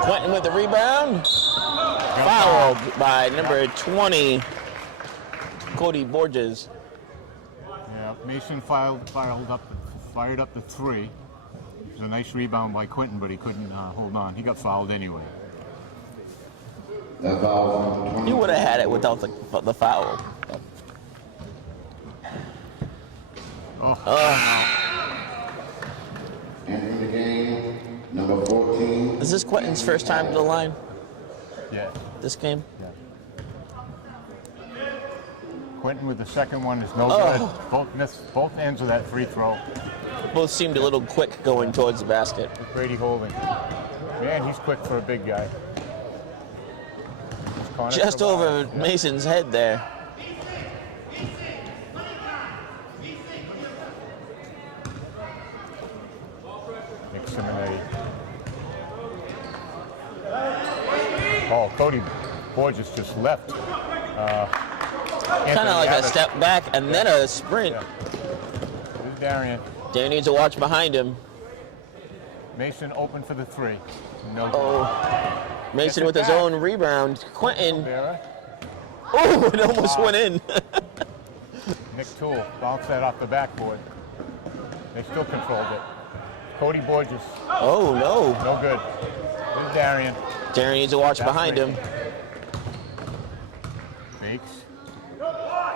Quentin with the rebound. Fouled by number 20, Cody Borges. Yeah, Mason fired up the 3. It was a nice rebound by Quentin, but he couldn't hold on. He got fouled anyway. He would have had it without the foul. Entering the game, number 14. Is this Quentin's first time to the line? Yeah. This game? Yeah. Quentin with the second one is no good. Both ends of that free throw. Both seemed a little quick going towards the basket. With Brady Holding. Man, he's quick for a big guy. Just over Mason's head there. Nick Simonetti. Oh, Cody Borges just left. Kind of like a step back and then a sprint. Yeah. Here's Darian. Darian needs to watch behind him. Mason open for the 3. No good. Oh, Mason with his own rebound. Quentin. Silvera. Oh, it almost went in. Nick Toole bounced that off the backboard. They still controlled it. Cody Borges. Oh, no. No good. Here's Darian. Darren needs to watch That's behind him. Fakes.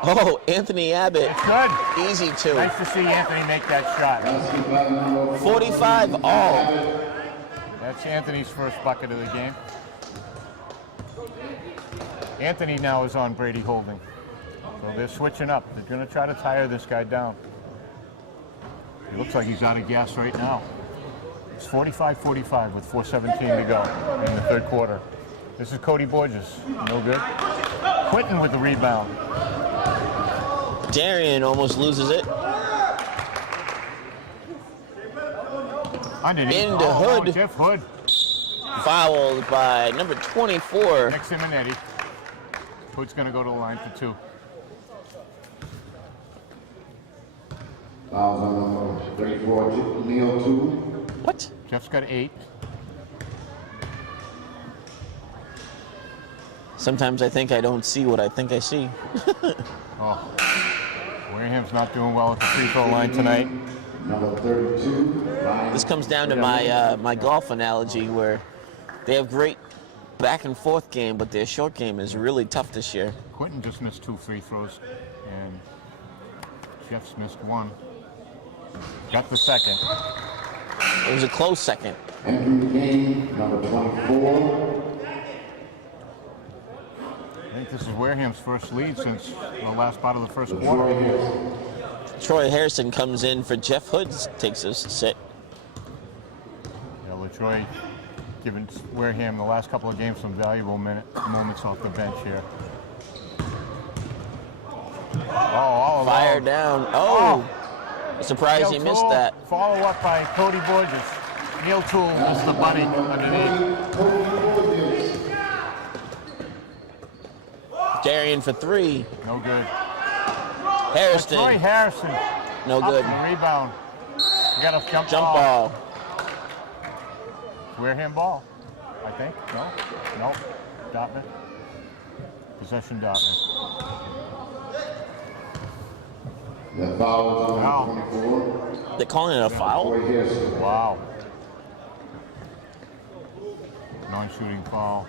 Oh, Anthony Abbott. It's good. Easy two. Nice to see Anthony make that shot. 45 all. That's Anthony's first bucket of the game. Anthony now is on Brady holding. So they're switching up. They're going to try to tire this guy down. It looks like he's out of gas right now. It's 45-45 with 4:17 to go in the third quarter. This is Cody Borges. No good. Quentin with the rebound. Darian almost loses it. Underneath. Into Hood. Jeff Hood. Fouled by number 24. Next Simonetti. Hood's going to go to the line for two. Fouls on number 34, Neil 2. What? Jeff's got 8. Sometimes I think I don't see what I think I see. Oh. Wareham's not doing well at the free throw line tonight. Number 32, Ryan. This comes down to my golf analogy where they have great back and forth game, but their short game is really tough this year. Quentin just missed 2 free throws, and Jeff's missed 1. Got the second. It was a close second. Entering the game, number 24. I think this is Wareham's first lead since the last part of the first quarter. Troy Harrison comes in for Jeff Hood, takes his sit. Yeah, LaTroy giving Wareham the last couple of games some valuable moments off the bench here. Oh, all alone. Fire down. Oh! Surprised he missed that. Follow up by Cody Borges. Neil Toole is the bunny underneath. Darian for 3. No good. Harrison. Troy Harrison. No Up good. and rebound. You got a jump Ball. Wareham ball, I think. No? No. Dartmouth. Possession Dartmouth. The foul is on Wow. number 24. They're calling it a foul? Troy Harrison. Wow. Non-shooting foul.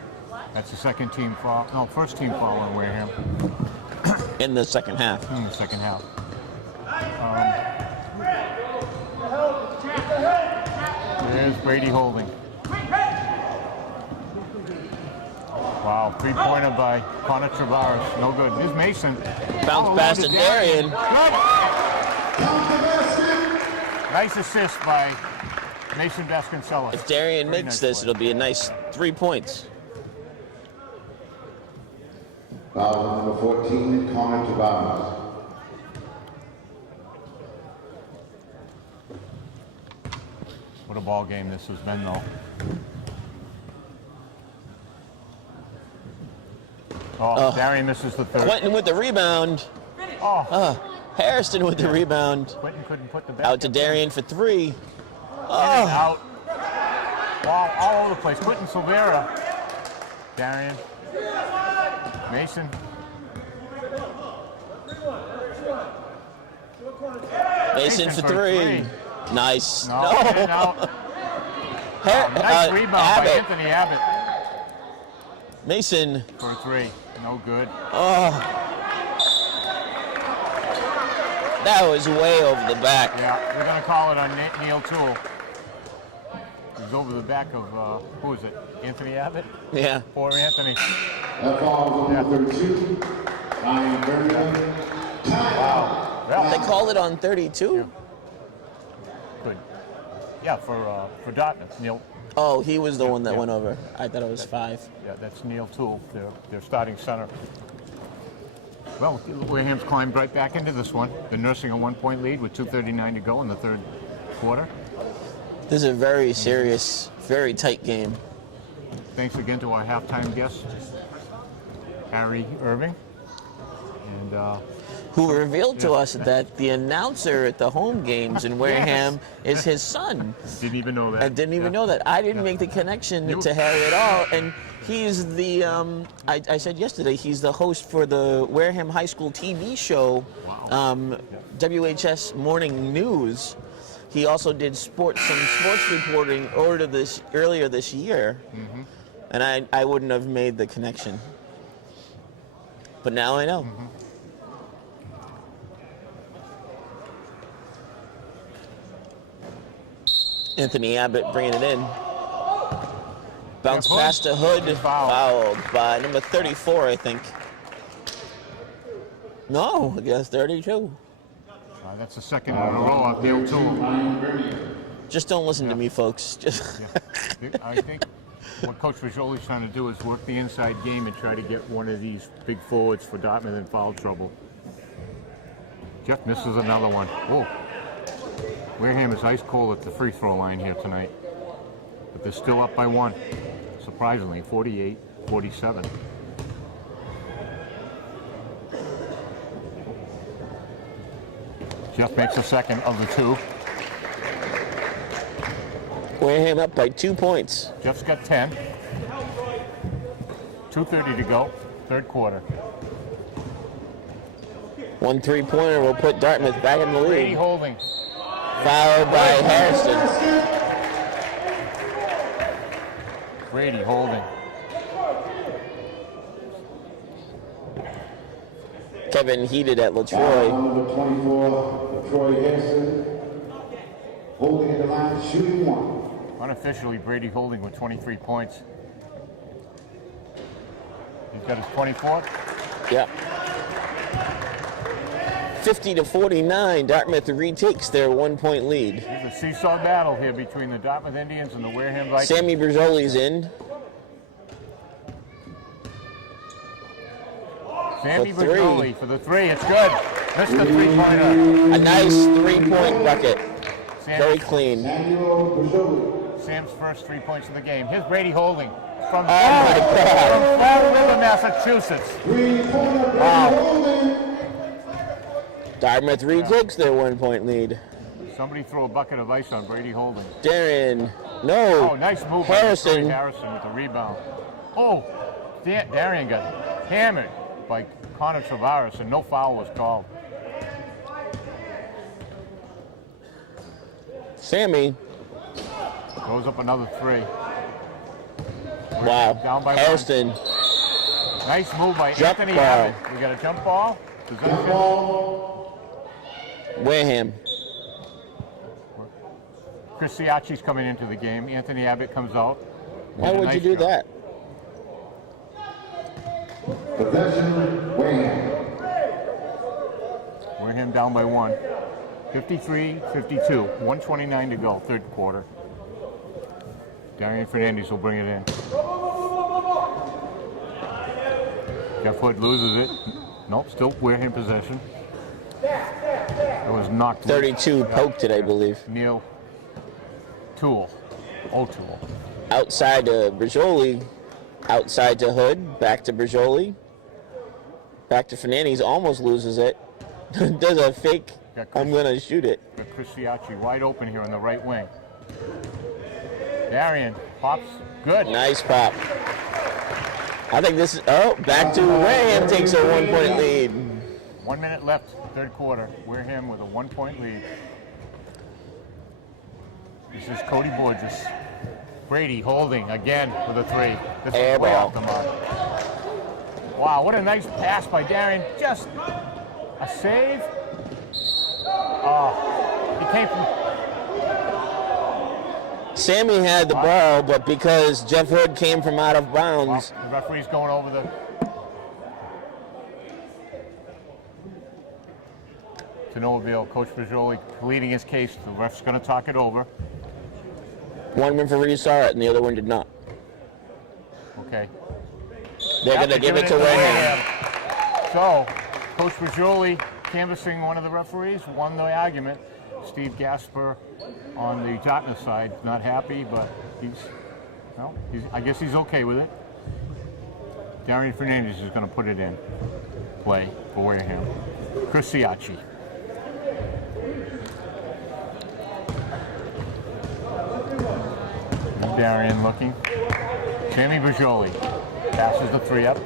That's the second team foul. No, first team foul on Wareham In the second half. in the second half. There's Brady holding. Wow, 3-pointer by Connor Travaris. No good. Here's Mason. Bounce pass to Darian. Good. Nice assist by Mason Vasconcelos. If Darian Very makes nice this, play. it'll be a nice 3 points. Foul on number 14, Connor Tavares. What a ball game this has been, though. Oh, Darian misses the third. Quentin with the rebound. Oh, Harrison with the rebound. Quentin couldn't put the back Out to Darian for 3. in and out. Wow, all over the place. Quentin Silvera. Darian. Mason. Mason for 3. Nice. No, in and out. Nice rebound by Abbott. Anthony Abbott Mason. for 3. No good. That was way over the back. Yeah, we're going to call it on Neil Toole. He's over the back of, who is it? Anthony Abbott? Yeah. Poor Anthony. That foul is on number 32, Ryan Burgo. Wow. Well, They called it on 32? good. Yeah, for Dartmouth. Neil. Oh, he was the one that went over. I thought it was 5. Yeah, that's Neil Toole, their starting center. Well, Wareham's climbed right back into this one. They're nursing a 1-point lead with 2:39 to go in the third quarter. This is a very serious, very tight game. Thanks again to our halftime guest, Harry Irving. And who revealed to us that the announcer at the home games in Wareham is his son. Didn't even know that. I didn't even know that. I didn't make the connection to Harry at all. And he's the, I said yesterday, he's the host for the Wareham High School TV show, WHS Morning News. He also did some sports reporting earlier this year. Mm-hmm. And I wouldn't have made the connection. But now I know. Mm-hmm. Anthony Abbott bringing it in. Bounce past the Hood. Fouled by number 34, I think. No, I guess 32. That's the second in a row out there, too. Just don't listen to me, folks. Just I think what Coach Fagioli's trying to do is work the inside game and try to get one of these big forwards for Dartmouth in foul trouble. Jeff misses another one. Oh. Wareham is ice cold at the free throw line here tonight. But they're still up by one. Surprisingly, 48-47. Jeff makes a second of the two. Wareham up by 2 points. Jeff's got 10. 2:30 to go, third quarter. 1 3-pointer will put Dartmouth back in the Brady lead. holding. Fouled by Harrison. Brady holding. Kevin heated at LaTroy. Number 24, Troy Harrison. Holding at the line, shooting one. Unofficially, Brady holding with 23 points. He's got his 24th. Yep. 50-49, Dartmouth retakes their 1 point lead. There's a seesaw battle here between the Dartmouth Indians and the Wareham Vikings. Sammy Brizzoli's in. Sammy for three. Brizzoli for the three. It's good. Missed the three-pointer. A nice 3-point bucket. Very clean. Sam's first 3 points of the game. Here's Brady holding from Oh my God. Fall River, Massachusetts. Wow. Dartmouth retakes their 1 point lead. Somebody throw a bucket of ice on Brady holding. Darren. No. Oh, nice move by Harrison. Harrison with the rebound. Oh, Darian got hammered by Connor Travaris, and no foul was called. Sammy. Goes up another three. Wow. Down by Harrison. one. Nice move by Jump Anthony ball. Abbott. We got a jump ball. Wareham. Chris Siachi's coming into the game. Anthony Abbott comes out. Why would you do that? Possession, Wareham. Wareham down by one. 53-52. 1:29 to go, third quarter. Darian Fernandez will bring it in. Jeff Hood loses it. Nope, still Wareham possession. It was knocked loose. 32 poked it, I believe. Neil O'Toole. Outside to Brizzoli. Outside to Hood. Back to Brizzoli. Back to Fernandez. Almost loses it. Does a fake. I'm going to shoot it. Got Chris Siachi wide open here on the right wing. Darian pops. Good. Nice pop. I think this is, back to Wareham takes a 1 point lead. 1 minute left, third quarter. Wareham with a 1 point lead. This is Cody Borges. Brady holding again with a three. This is way off the mark. Wow, what a nice pass by Darian. Just a save. Oh, he came from... Sammy had the ball, but because Jeff Hood came from out of bounds. Well, the referee's going over the... To Noahville, Coach Fagioli pleading his case. The ref's going to talk it over. One referee saw it and the other one did not. Okay. They're going to give it to Wareham. So, Coach Fagioli canvassing one of the referees, won the argument. Steve Gasper on the Dartmouth side, not happy, but I guess he's okay with it. Darian Fernandez is going to put it in play for Wareham. Chris Siacci. Darian looking. Sammy Bajoli passes the 3-up.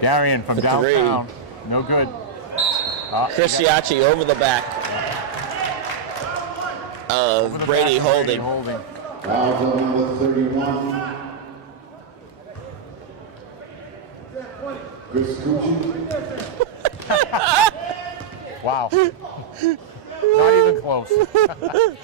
Darian from downtown. No good. Chris Siacci over the back of Brady Holding. Foul on number 31. Chris Cucci. Wow. Not even close.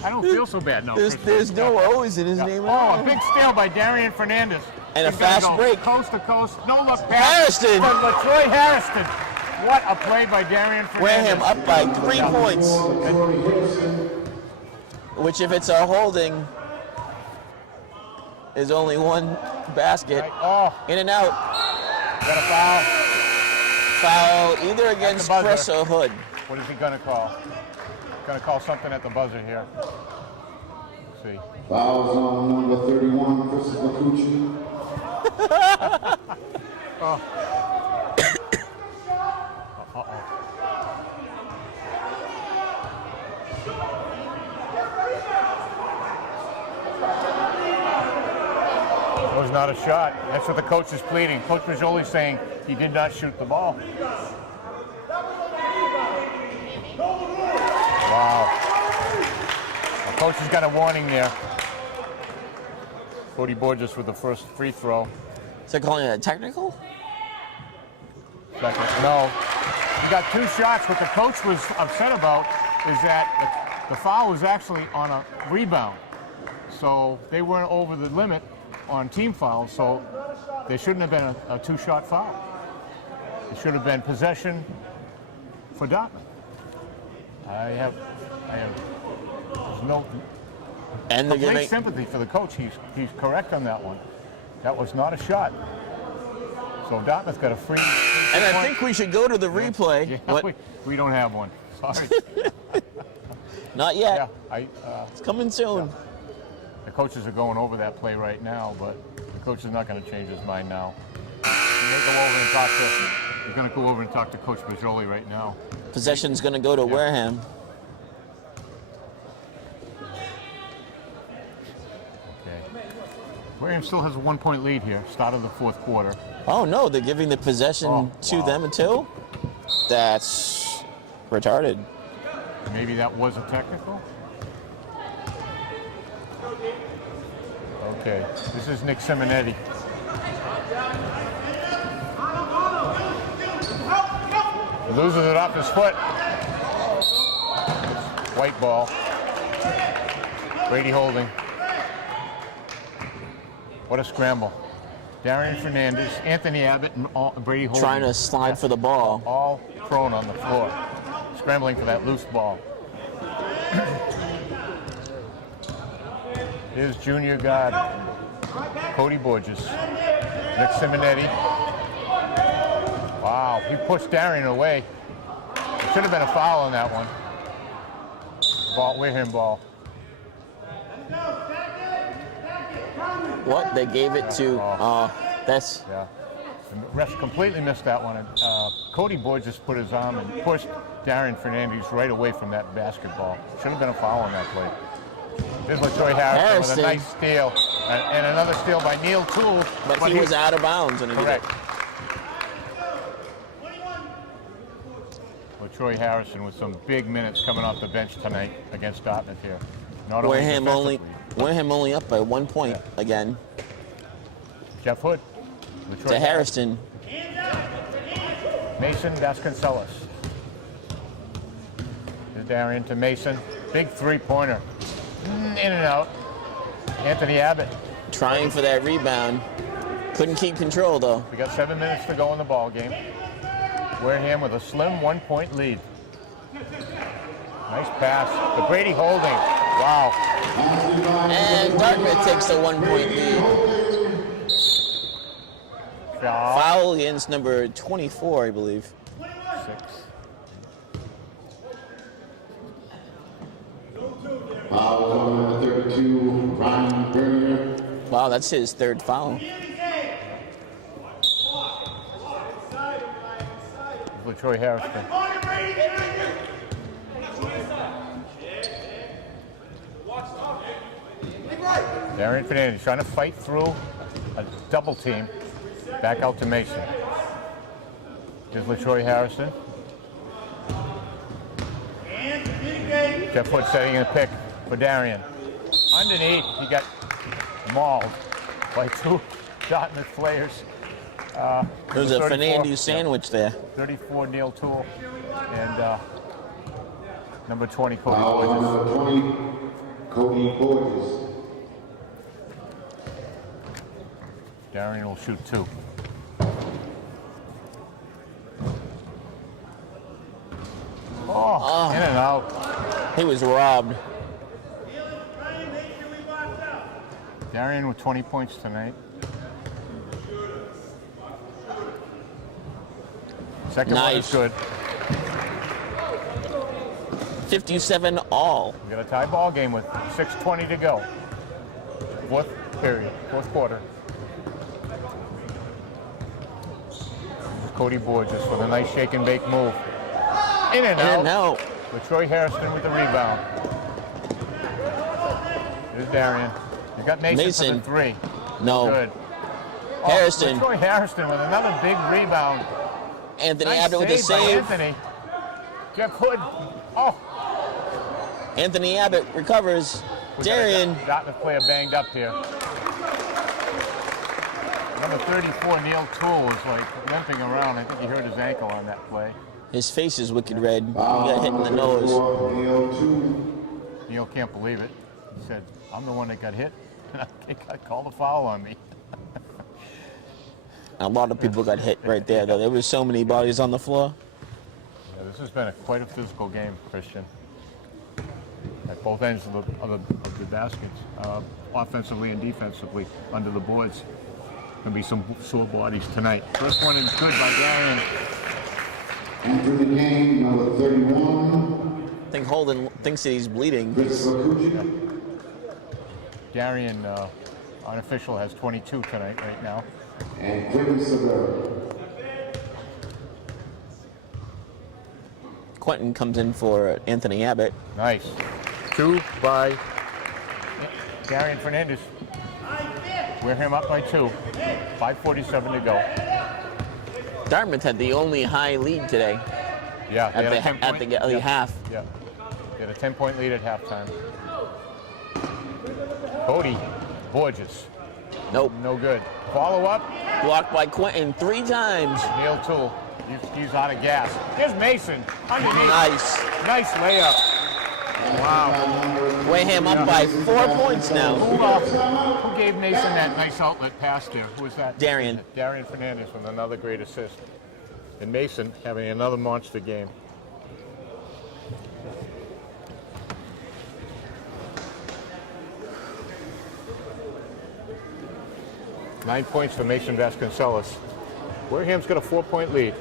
I don't feel so bad now. There's no O's in his name at Oh, all. a big steal by Darian Fernandez. And a He's gonna fast go break. Coast to coast. No look pass. Hairston. LaTroy Hairston. What a play by Darian Fernandez. Wareham up by 3 points, which if it's a holding is only one basket. Right. Oh, In and out. got a foul. Foul either against buzzer. Chris or Hood. What is he going to call? Going to call something at the buzzer here. Let's see. Fouls on number 31, Chris Cucci. Uh-oh. It was not a shot. That's what the coach is pleading. Coach Majoli's saying he did not shoot the ball. Wow. The coach has got a warning there. Cody Borges with the first free throw. So calling it a technical? Second. No. He got 2 shots. What the coach was upset about is that the foul was actually on a rebound. So they weren't over the limit on team fouls, so there shouldn't have been a 2-shot foul. It should have been possession for Dartmouth. There's no And they're complete giving sympathy for the coach. He's correct on that one. That was not a shot. So Dartmouth got a free. and I think we should go to the replay. Yeah, What? we don't have one. Sorry. Not yet. Yeah, It's coming soon. the coaches are going over that play right now, but the coach is not going to change his mind now. He's going to go over and talk to Coach Bajoli right now. Possession's going to go to Wareham. Okay. Wareham still has a 1-point lead here, start of the 4th quarter. Oh no, they're giving the possession to wow. them too? That's retarded. Maybe that was a technical? Okay, this is Nick Simonetti. He loses it off his foot. White ball. Brady holding. What a scramble. Darian Fernandez, Anthony Abbott, and Brady holding. Trying to slide for the ball. All prone on the floor. Scrambling for that loose ball. Here's junior guard, Cody Borges. Nick Simonetti. Wow, he pushed Darian away. Should have been a foul on that one. Ball, Wareham ball. What? They gave it to, that's, Yeah. The refs completely missed that one. And, Cody Borges put his arm and pushed Darian Fernandez right away from that basketball. Should have been a foul on that play. There's LaTroy Harrison with a nice steal. And another steal by Neil Toole. but he was out of bounds when he did Correct. it. LaTroy Harrison with some big minutes coming off the bench tonight against Dartmouth here. Not only Wareham defensively. only up by 1 point again Jeff Hood. LaTroy to Harrison. Mason Vasconcelos. Here's Darian to Mason. Big three-pointer. In and out. Anthony Abbott. Trying for that rebound. Couldn't keep control though. We got 7 minutes to go in the ball game. Wareham with a slim 1-point lead. Nice pass. The Brady holding. Wow. And Dartmouth takes the 1-point lead. Foul against number 24, I believe. 6. Foul on number 32, Ryan Berger. Wow, that's his third foul. LaTroy Harrison. Darian Fernandez trying to fight through a double team. Back out to Mason. Here's LaTroy Harrison. Jeff Hood setting a pick for Darian. Underneath, he got mauled by two Dartmouth players. There's a Fernandez sandwich there. 34, Neil Toole, and number 20, Cody Foul on Borges. number 20, Cody Borges. Darian will shoot 2. Oh, in and out. He was robbed. Darian with 20 points tonight. Second one is Nice. good. 57 all. We got a tie ball game with 6:20 to go. Fourth period, fourth quarter. Cody Borges with a nice shake and bake move. In and out. And now, LaTroy Harrison with the rebound. Here's Darian. You got Mason for the 3. no. Good. Harrison. LaTroy Harrison with another big rebound. Anthony Nice Abbott with a by save. Anthony. Jeff Hood. Oh. Anthony Abbott recovers. We got a Darian. Dartmouth player banged up here. Number 34, Neil Toole, is like limping around. I think he hurt his ankle on that play. His face is wicked red. He Foul got hit in on the number nose. 34, Neil Toole. Neil can't believe it. He said, I'm the one that got hit. They called a foul on me. A lot of people got hit right there, though. There was so many bodies on the floor. Yeah, this has been quite a physical game, Christian. At both ends of the baskets, offensively and defensively, under the boards. Gonna be some sore bodies tonight. First one is good by Darian. Enter the game, number 31, I think Holden thinks that he's bleeding. Chris Lakujic. Darian, unofficial, has 22 tonight right now. And Quentin Severo. Quentin comes in for Anthony Abbott. Nice. 2 by Darian Fernandez. Wareham up by 2. 5:47 to go. Dartmouth had the only high lead today Yeah, at the half. Yeah. They had a 10-point lead at halftime. Cody Borges. Nope. No good. Follow up. Blocked by Quentin 3 times. Neil Toole. He's out of gas. Here's Mason. Underneath. Nice. Nice layup. Wow. Wareham up by 4 points now. Who gave Mason that nice outlet pass there? Who was that? Darian. Darian Fernandez with another great assist. And Mason having another monster game. Nine points for Mason Vasconcelos. Wareham's got a 4-point lead.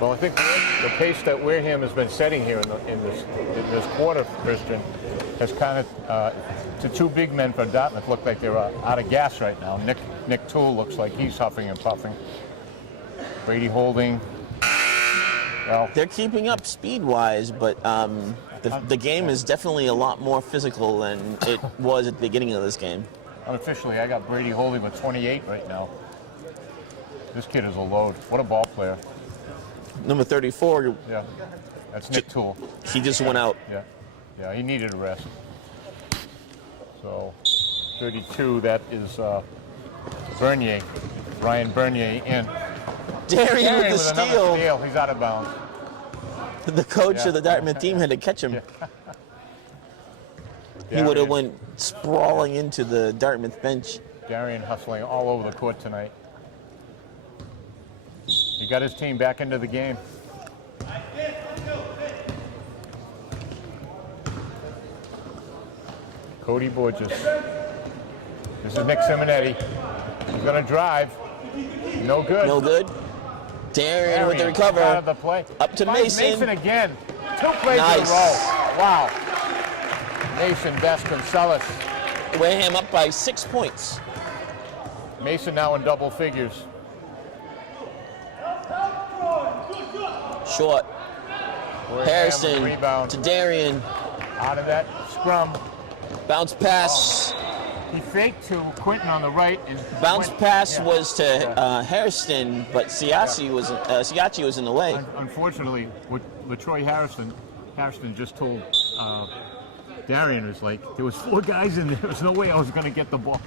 Well, I think the pace that Wareham has been setting here in this quarter, Christian, has kind of to 2 big men for Dartmouth look like they're out of gas right now. Nick Toole looks like he's huffing and puffing. Brady Holding. Well, They're keeping up speed-wise, but the game is definitely a lot more physical than it was at the beginning of this game. unofficially, I got Brady Holding with 28 right now. This kid is a load. What a ball player. Number 34, Yeah, that's Nick Toole. he just went out. Yeah, he needed a rest. So, 32, that is Bernier, Ryan Bernier in. Darian with the another steal. steal. He's out of bounds. The coach Yeah. of the Dartmouth team had to catch him. He Darian- would have went sprawling into the Dartmouth bench. Darian hustling all over the court tonight. He got his team back into the game. Cody Borges. This is Nick Simonetti. He's going to drive. No good. No good. Darien with the recover. Out of the play. Up to Finds Mason. Mason again. 2 plays Nice. in a row. Wow. Mason Vasconcelos. Wareham up by 6 points. Mason now in double figures. Short. Wareham with the Harrison rebound. to Darien. Out of that scrum. Bounce pass. He faked to Quentin on the right. And Bounce Quentin- pass yeah. was to Harrison, but Siachi was in the way. Unfortunately, what LaTroy Harrison just told Darien was like, there was 4 guys in there. There was no way I was going to get the ball.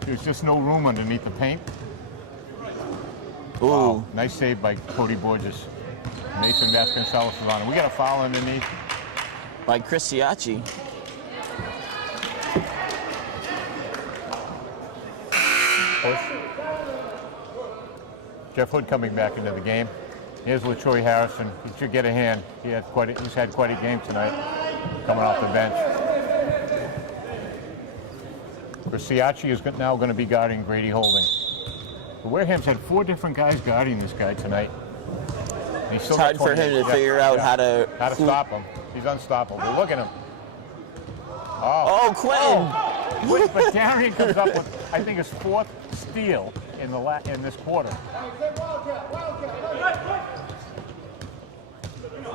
There's just no room underneath the paint. Ooh. Wow, nice save by Cody Borges. Mason Vasconcelos is on it. We got a foul underneath. By Chris Siachi. Push. Jeff Hood coming back into the game. Here's LaTroy Harrison. He should get a hand. He's had quite a game tonight, coming off the bench. Siachi is now going to be guarding Grady Holding. The Wareham's had 4 different guys guarding this guy tonight. And It's hard for him to figure out how to stop him. He's unstoppable. Look at him. Oh, Quentin! But Darien comes up with, I think, his 4th steal in this quarter.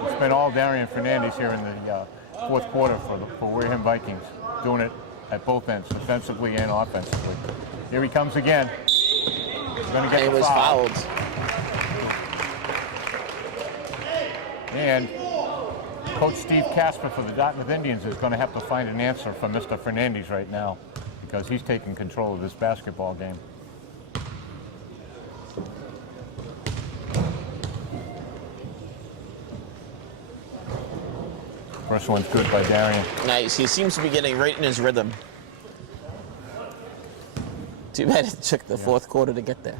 It's been all Darien Fernandez here in the 4th quarter for Wareham Vikings, doing it at both ends, defensively and offensively. Here he comes again. He's going to get He the was foul. fouled. And Coach Steve Casper for the Dartmouth Indians is going to have to find an answer for Mr. Fernandez right now, because he's taking control of this basketball game. First one's good by Darien. Nice. He seems to be getting right in his rhythm. Too bad it took the 4th quarter to get there.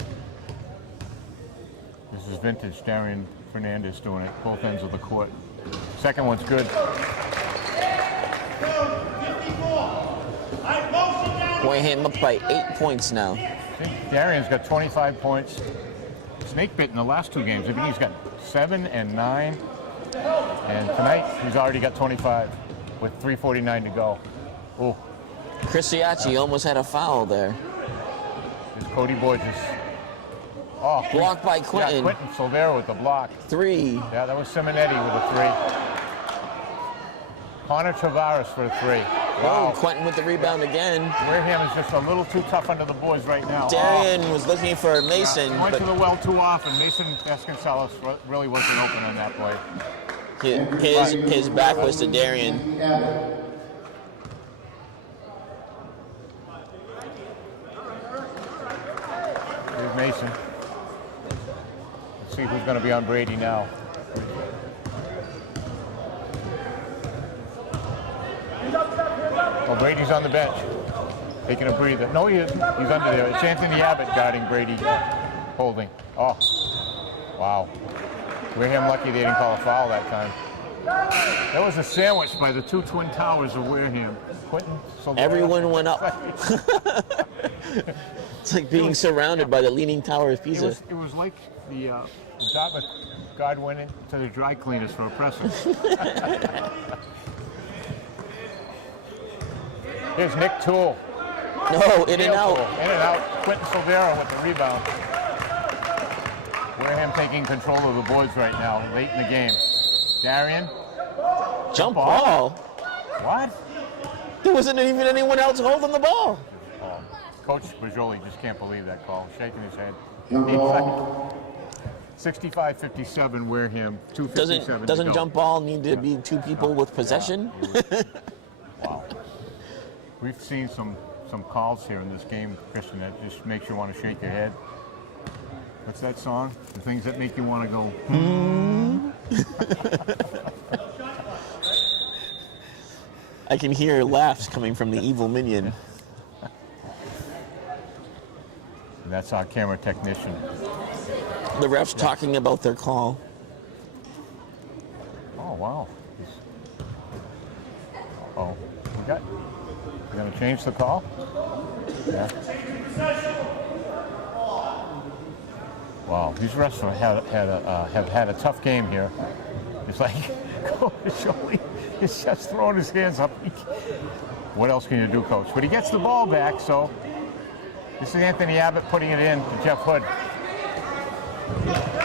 This is vintage Darien Fernandez doing it, both ends of the court. Second one's good. Wareham up by 8 points now. Darien's got 25 points. Snake bit in the last 2 games. I mean, he's got 7 and 9. And tonight, he's already got 25 with 3:49 to go. Oh, Chris Siachi almost had a foul there. there's Cody Borges. Oh, Blocked by Quentin. Yeah, Quentin Silvera with the block. 3. Yeah, that was Simonetti with a 3. Connor Tavares for a 3. Oh, Wow. Quentin with the rebound again. Wareham is just a little too tough under the boys right now. Darien was looking for Mason, Went to but the well too often. Mason Vasconcelos really wasn't open on that play. his back was to Darien. Here's Mason. Let's see who's going to be on Brady now. Well, Brady's on the bench, taking a breather. No, he isn't. He's under there. It's Anthony Abbott guarding Brady, holding. Oh, wow. Wareham lucky they didn't call a foul that time. That was a sandwich by the 2 twin towers of Wareham. Quentin Silvera. Everyone went up. It's like being surrounded by the Leaning Tower of Pisa. It was like the Dartmouth guard went into the dry cleaners for a presser. Here's Nick Toole. No, in and out. In and out. Quentin Silvera with the rebound. Wareham taking control of the boards right now, late in the game. Darien. Jump ball. What? There wasn't even anyone else holding the ball. Oh, Coach Bajoli just can't believe that call, shaking his head. Jump ball. 65-57 Wareham, 2:57 to Doesn't go. jump ball need to be 2 people with possession? Wow. We've seen some calls here in this game, Christian, that just makes you want to shake your head. What's that song? The things that make you want to go, I can hear laughs coming from the evil minion. And that's our camera technician. The refs talking about their call. Oh, wow. Oh, we're going to change the call? Yeah. Wow, these wrestlers have had a tough game here. It's like, he's just throwing his hands up. What else can you do, Coach? But he gets the ball back, so this is Anthony Abbott putting it in to Jeff Hood.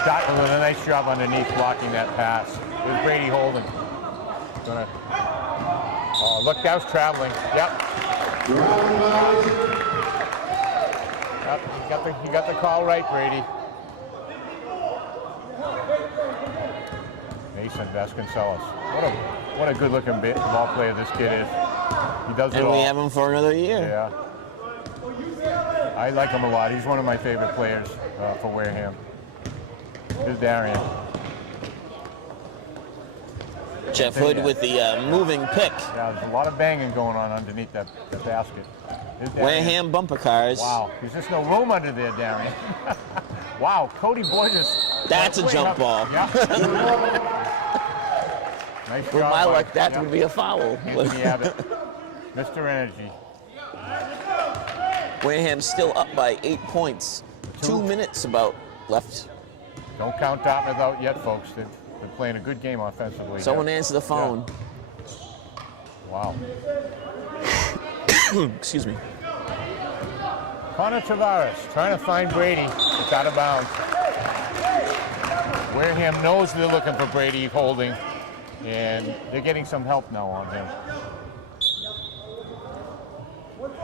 Dartmouth with a nice job underneath blocking that pass. With Brady holding. Oh, look, that was traveling. Yep. Yep, you got the call right, Brady. Mason Vasconcelos. What a good-looking ball player this kid is. He does it all. And we have him for another year. Yeah. I like him a lot. He's one of my favorite players for Wareham. Here's Darian. Jeff Hood with the moving pick. Yeah, there's a lot of banging going on underneath that basket. Wareham bumper cars. Wow, there's just no room under there, Darian. Wow, Cody Borges. That's a jump ball. Yeah. Nice With job my by- luck, that yeah. would be a foul. Anthony Abbott. Mr. Energy. Wareham still up by 8 points. 2 minutes about left. Don't count Dartmouth out yet, folks. They're playing a good game offensively. Someone answer the phone. Yeah. Wow. Excuse me. Connor Tavares trying to find Brady. It's out of bounds. Wareham knows they're looking for Brady holding, and they're getting some help now on him.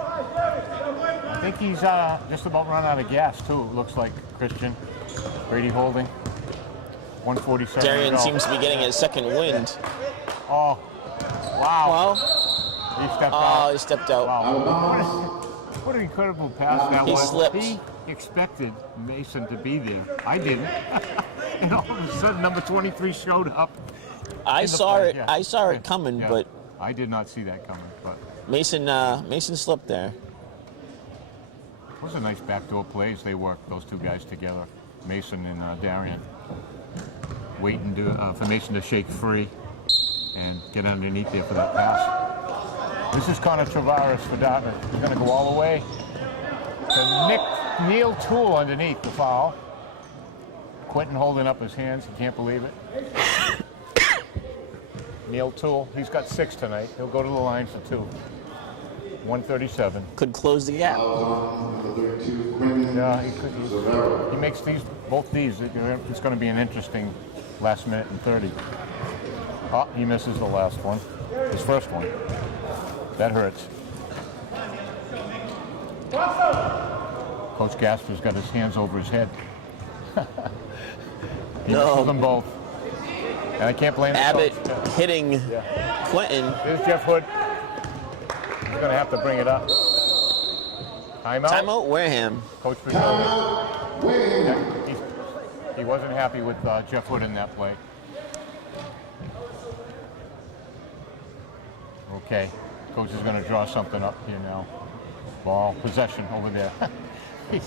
I think he's just about run out of gas, too, it looks like, Christian. Brady holding. 147 Darian to go. seems to be getting his second wind. Oh, wow. Well, He stepped out. he stepped out. Wow. What an incredible pass that He was. slipped. He expected Mason to be there. I didn't. And all of a sudden, number 23 showed up. I in the saw play. it. Yeah. I saw it coming, Yeah. but I did not see that coming. But Mason slipped there. it was a nice backdoor play as they worked, those two guys together, Mason and Darian. Waiting for Mason to shake free and get underneath there for that pass. This is Connor Tavares for Dartmouth. He's going to go all the way to Neil Toole underneath the foul. Quentin holding up his hands. He can't believe it. Neil Toole, he's got 6 tonight. He'll go to the line for 2. 137. Could close the gap. Yeah, he makes both these. It's going to be an interesting last minute and 30. Oh, he misses the last one. His first one. That hurts. Coach Gasper's got his hands over his head. He misses them both. And I can't blame the Abbott coach. hitting Quentin. There's Jeff Hood. He's going to have to bring it up. Timeout. Timeout, Wareham. Coach Burgo. Yeah, he wasn't happy with Jeff Hood in that play. Okay, coach is going to draw something up here now. Ball, possession over there. He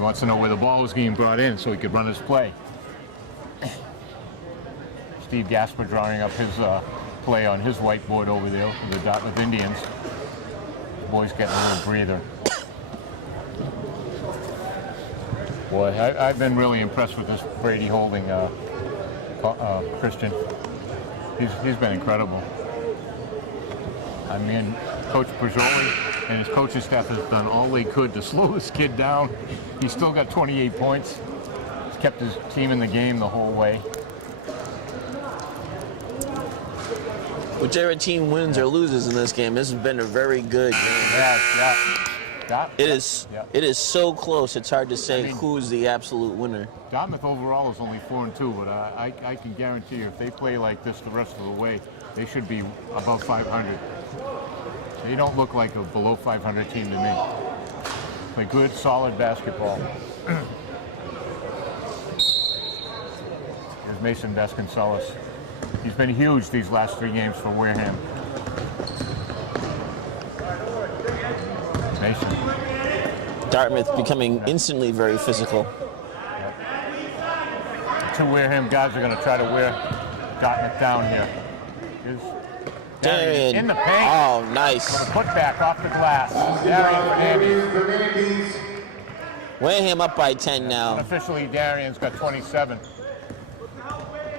wants to know where the ball was getting brought in so he could run his play. Steve Gasper drawing up his play on his whiteboard over there with the Dartmouth Indians. The boy's getting a little breather. Boy, I've been really impressed with this Brady holding Christian. He's been incredible. I mean, Coach Pajoli and his coaching staff has done all they could to slow this kid down. He's still got 28 points. He's kept his team in the game the whole way. Whichever team wins or loses in this game, this has been a very good game. Yeah. It is so close, it's hard to say I mean, who's the absolute winner. Dartmouth overall is only 4-2, but I can guarantee you if they play like this the rest of the way, they should be above 500. They don't look like a below 500 team to me. Play good, solid basketball. Here's Mason Vasconcelos. He's been huge these last 3 games for Wareham. Mason. Dartmouth becoming instantly very physical. The 2 Wareham guys are going to try to wear Dartmouth down here. Here's Darian in the paint. Oh, nice. With a putback off the glass. Darian Fernandez. Wareham up by 10 now. Unofficially, Darian's got 27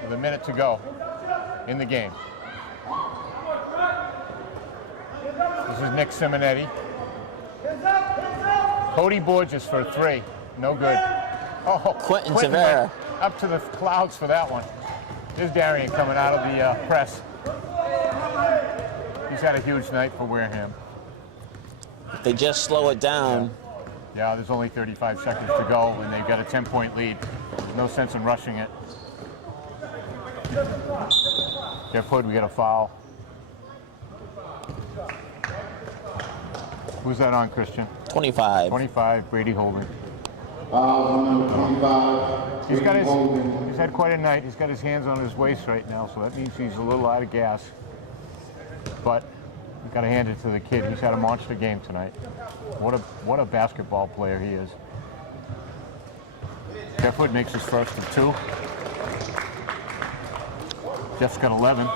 with a minute to go in the game. This is Nick Simonetti. Cody Borges for 3. No good. Oh, Quentin went Tavera. up to the clouds for that one. There's Darian coming out of the press. He's had a huge night for Wareham. If they just slow it down. Yeah, there's only 35 seconds to go, and they've got a 10-point lead. There's no sense in rushing it. Jeff Hood, we got a foul. Who's that on, Christian? 25. 25, Brady Holden. Number 25. He's had quite a night. He's got his hands on his waist right now, so that means he's a little out of gas. But we've got to hand it to the kid. He's had a monster game tonight. What a basketball player he is. Jeff Hood makes his first of 2. Jeff's got 11.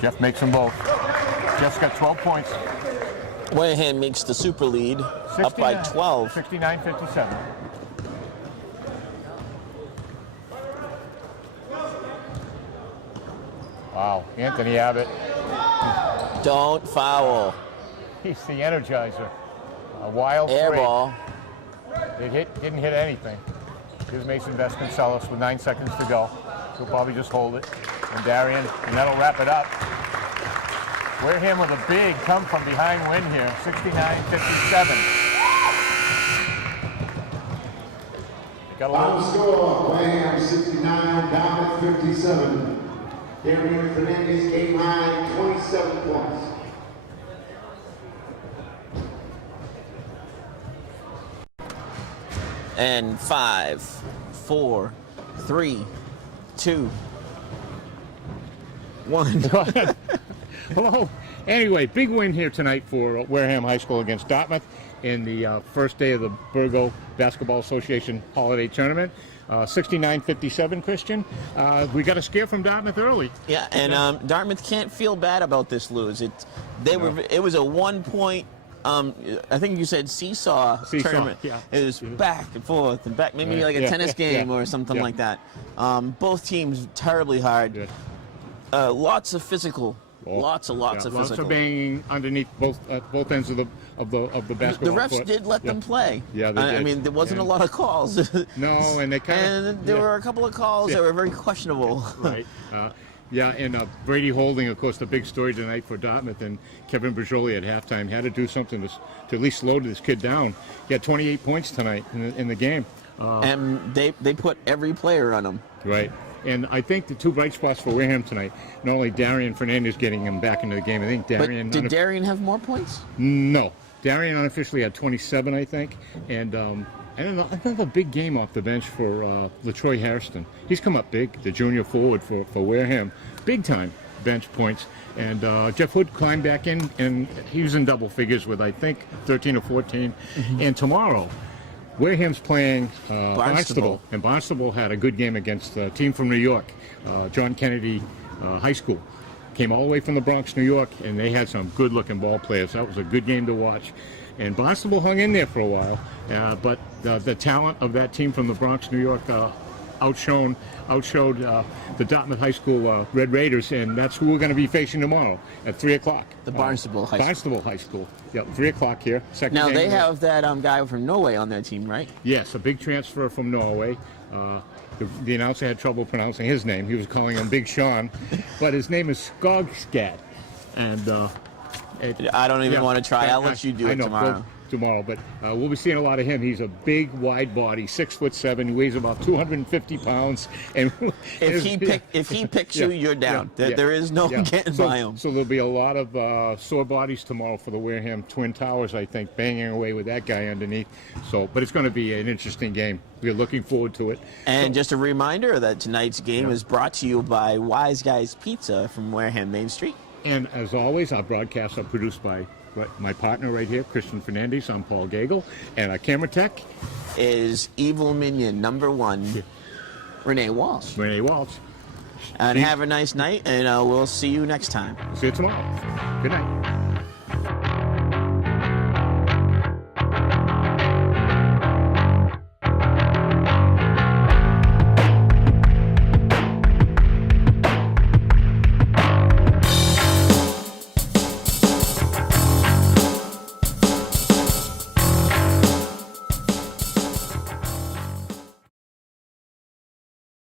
Jeff makes them both. Jeff's got 12 points. Wareham makes the super lead, up by 12. 69-57. Wow, Anthony Abbott. Don't foul. He's the energizer. A wild Air three. ball. Didn't hit anything. Here's Mason Vasconcelos with 9 seconds to go. He'll probably just hold it. And Darian, and that'll wrap it up. Wareham with a big come from behind win here, 69-57. Got a Final little. score, Wareham 69, Dartmouth 57. Darian Fernandez game high, 27 points. And 5, 4, 3, 2, 1. Hello. Anyway, big win here tonight for Wareham High School against Dartmouth in the first day of the Burgo Basketball Association Holiday Tournament. 69-57, Christian. We got a scare from Dartmouth early. Yeah, and Dartmouth can't feel bad about this lose. It was a 1 point. I think you said seesaw tournament. Yeah. It was back and forth and back, maybe like a tennis game or something like that. Both teams terribly hard. Lots of physical. Lots of physical. Lots of banging underneath both ends of the basketball. The refs court. did let them play. Yeah, they did. I mean, there wasn't a lot of calls. No, and they kind of. And there were a couple of calls that were very questionable. Right. And Brady Holding, of course, the big story tonight for Dartmouth, and Kevin Bergioli at halftime had to do something to at least slow this kid down. He had 28 points tonight in the game. And they put every player on him. Right. And I think the two bright spots for Wareham tonight, not only Darian Fernandez getting him back into the game, I think Darian... But did Darian have more points? No. Darian unofficially had 27, I think. And another big game off the bench for LaTroy Harrison. He's come up big, the junior forward for Wareham. Big time bench points. And Jeff Hood climbed back in, and he was in double figures with, I think, 13 or 14. Mm-hmm. And tomorrow... Wareham's playing Barnstable, and Barnstable had a good game against a team from New York, John Kennedy High School. Came all the way from the Bronx, New York, and they had some good-looking ball players. That was a good game to watch. And Barnstable hung in there for a while, but the talent of that team from the Bronx, New York, outshowed the Dartmouth High School Red Raiders, and that's who we're going to be facing tomorrow at 3 o'clock. The Barnstable High School. Barnstable High School. Yep, 3 o'clock here. Second now, game they have that guy from Norway on their team, right? Yes, a big transfer from Norway. The announcer had trouble pronouncing his name. He was calling him Big Sean, but his name is Skogstad. And I don't even want to try. I'll let you do it tomorrow. But we'll be seeing a lot of him. He's a big, wide body, 6'7". He weighs about 250 pounds. And if he picks you, you're down. There is no getting by him. So there'll be a lot of sore bodies tomorrow for the Wareham Twin Towers, I think, banging away with that guy underneath. But it's going to be an interesting game. We're looking forward to it. And just a reminder that tonight's game is brought to you by Wise Guys Pizza from Wareham Main Street. And as always, our broadcasts are produced by my partner right here, Christian Fernandez. I'm Paul Gagel. And our camera tech is Evil Minion #1, Renee Walsh. Renee Walsh. And have a nice night, and we'll see you next time. See you tomorrow. Good night.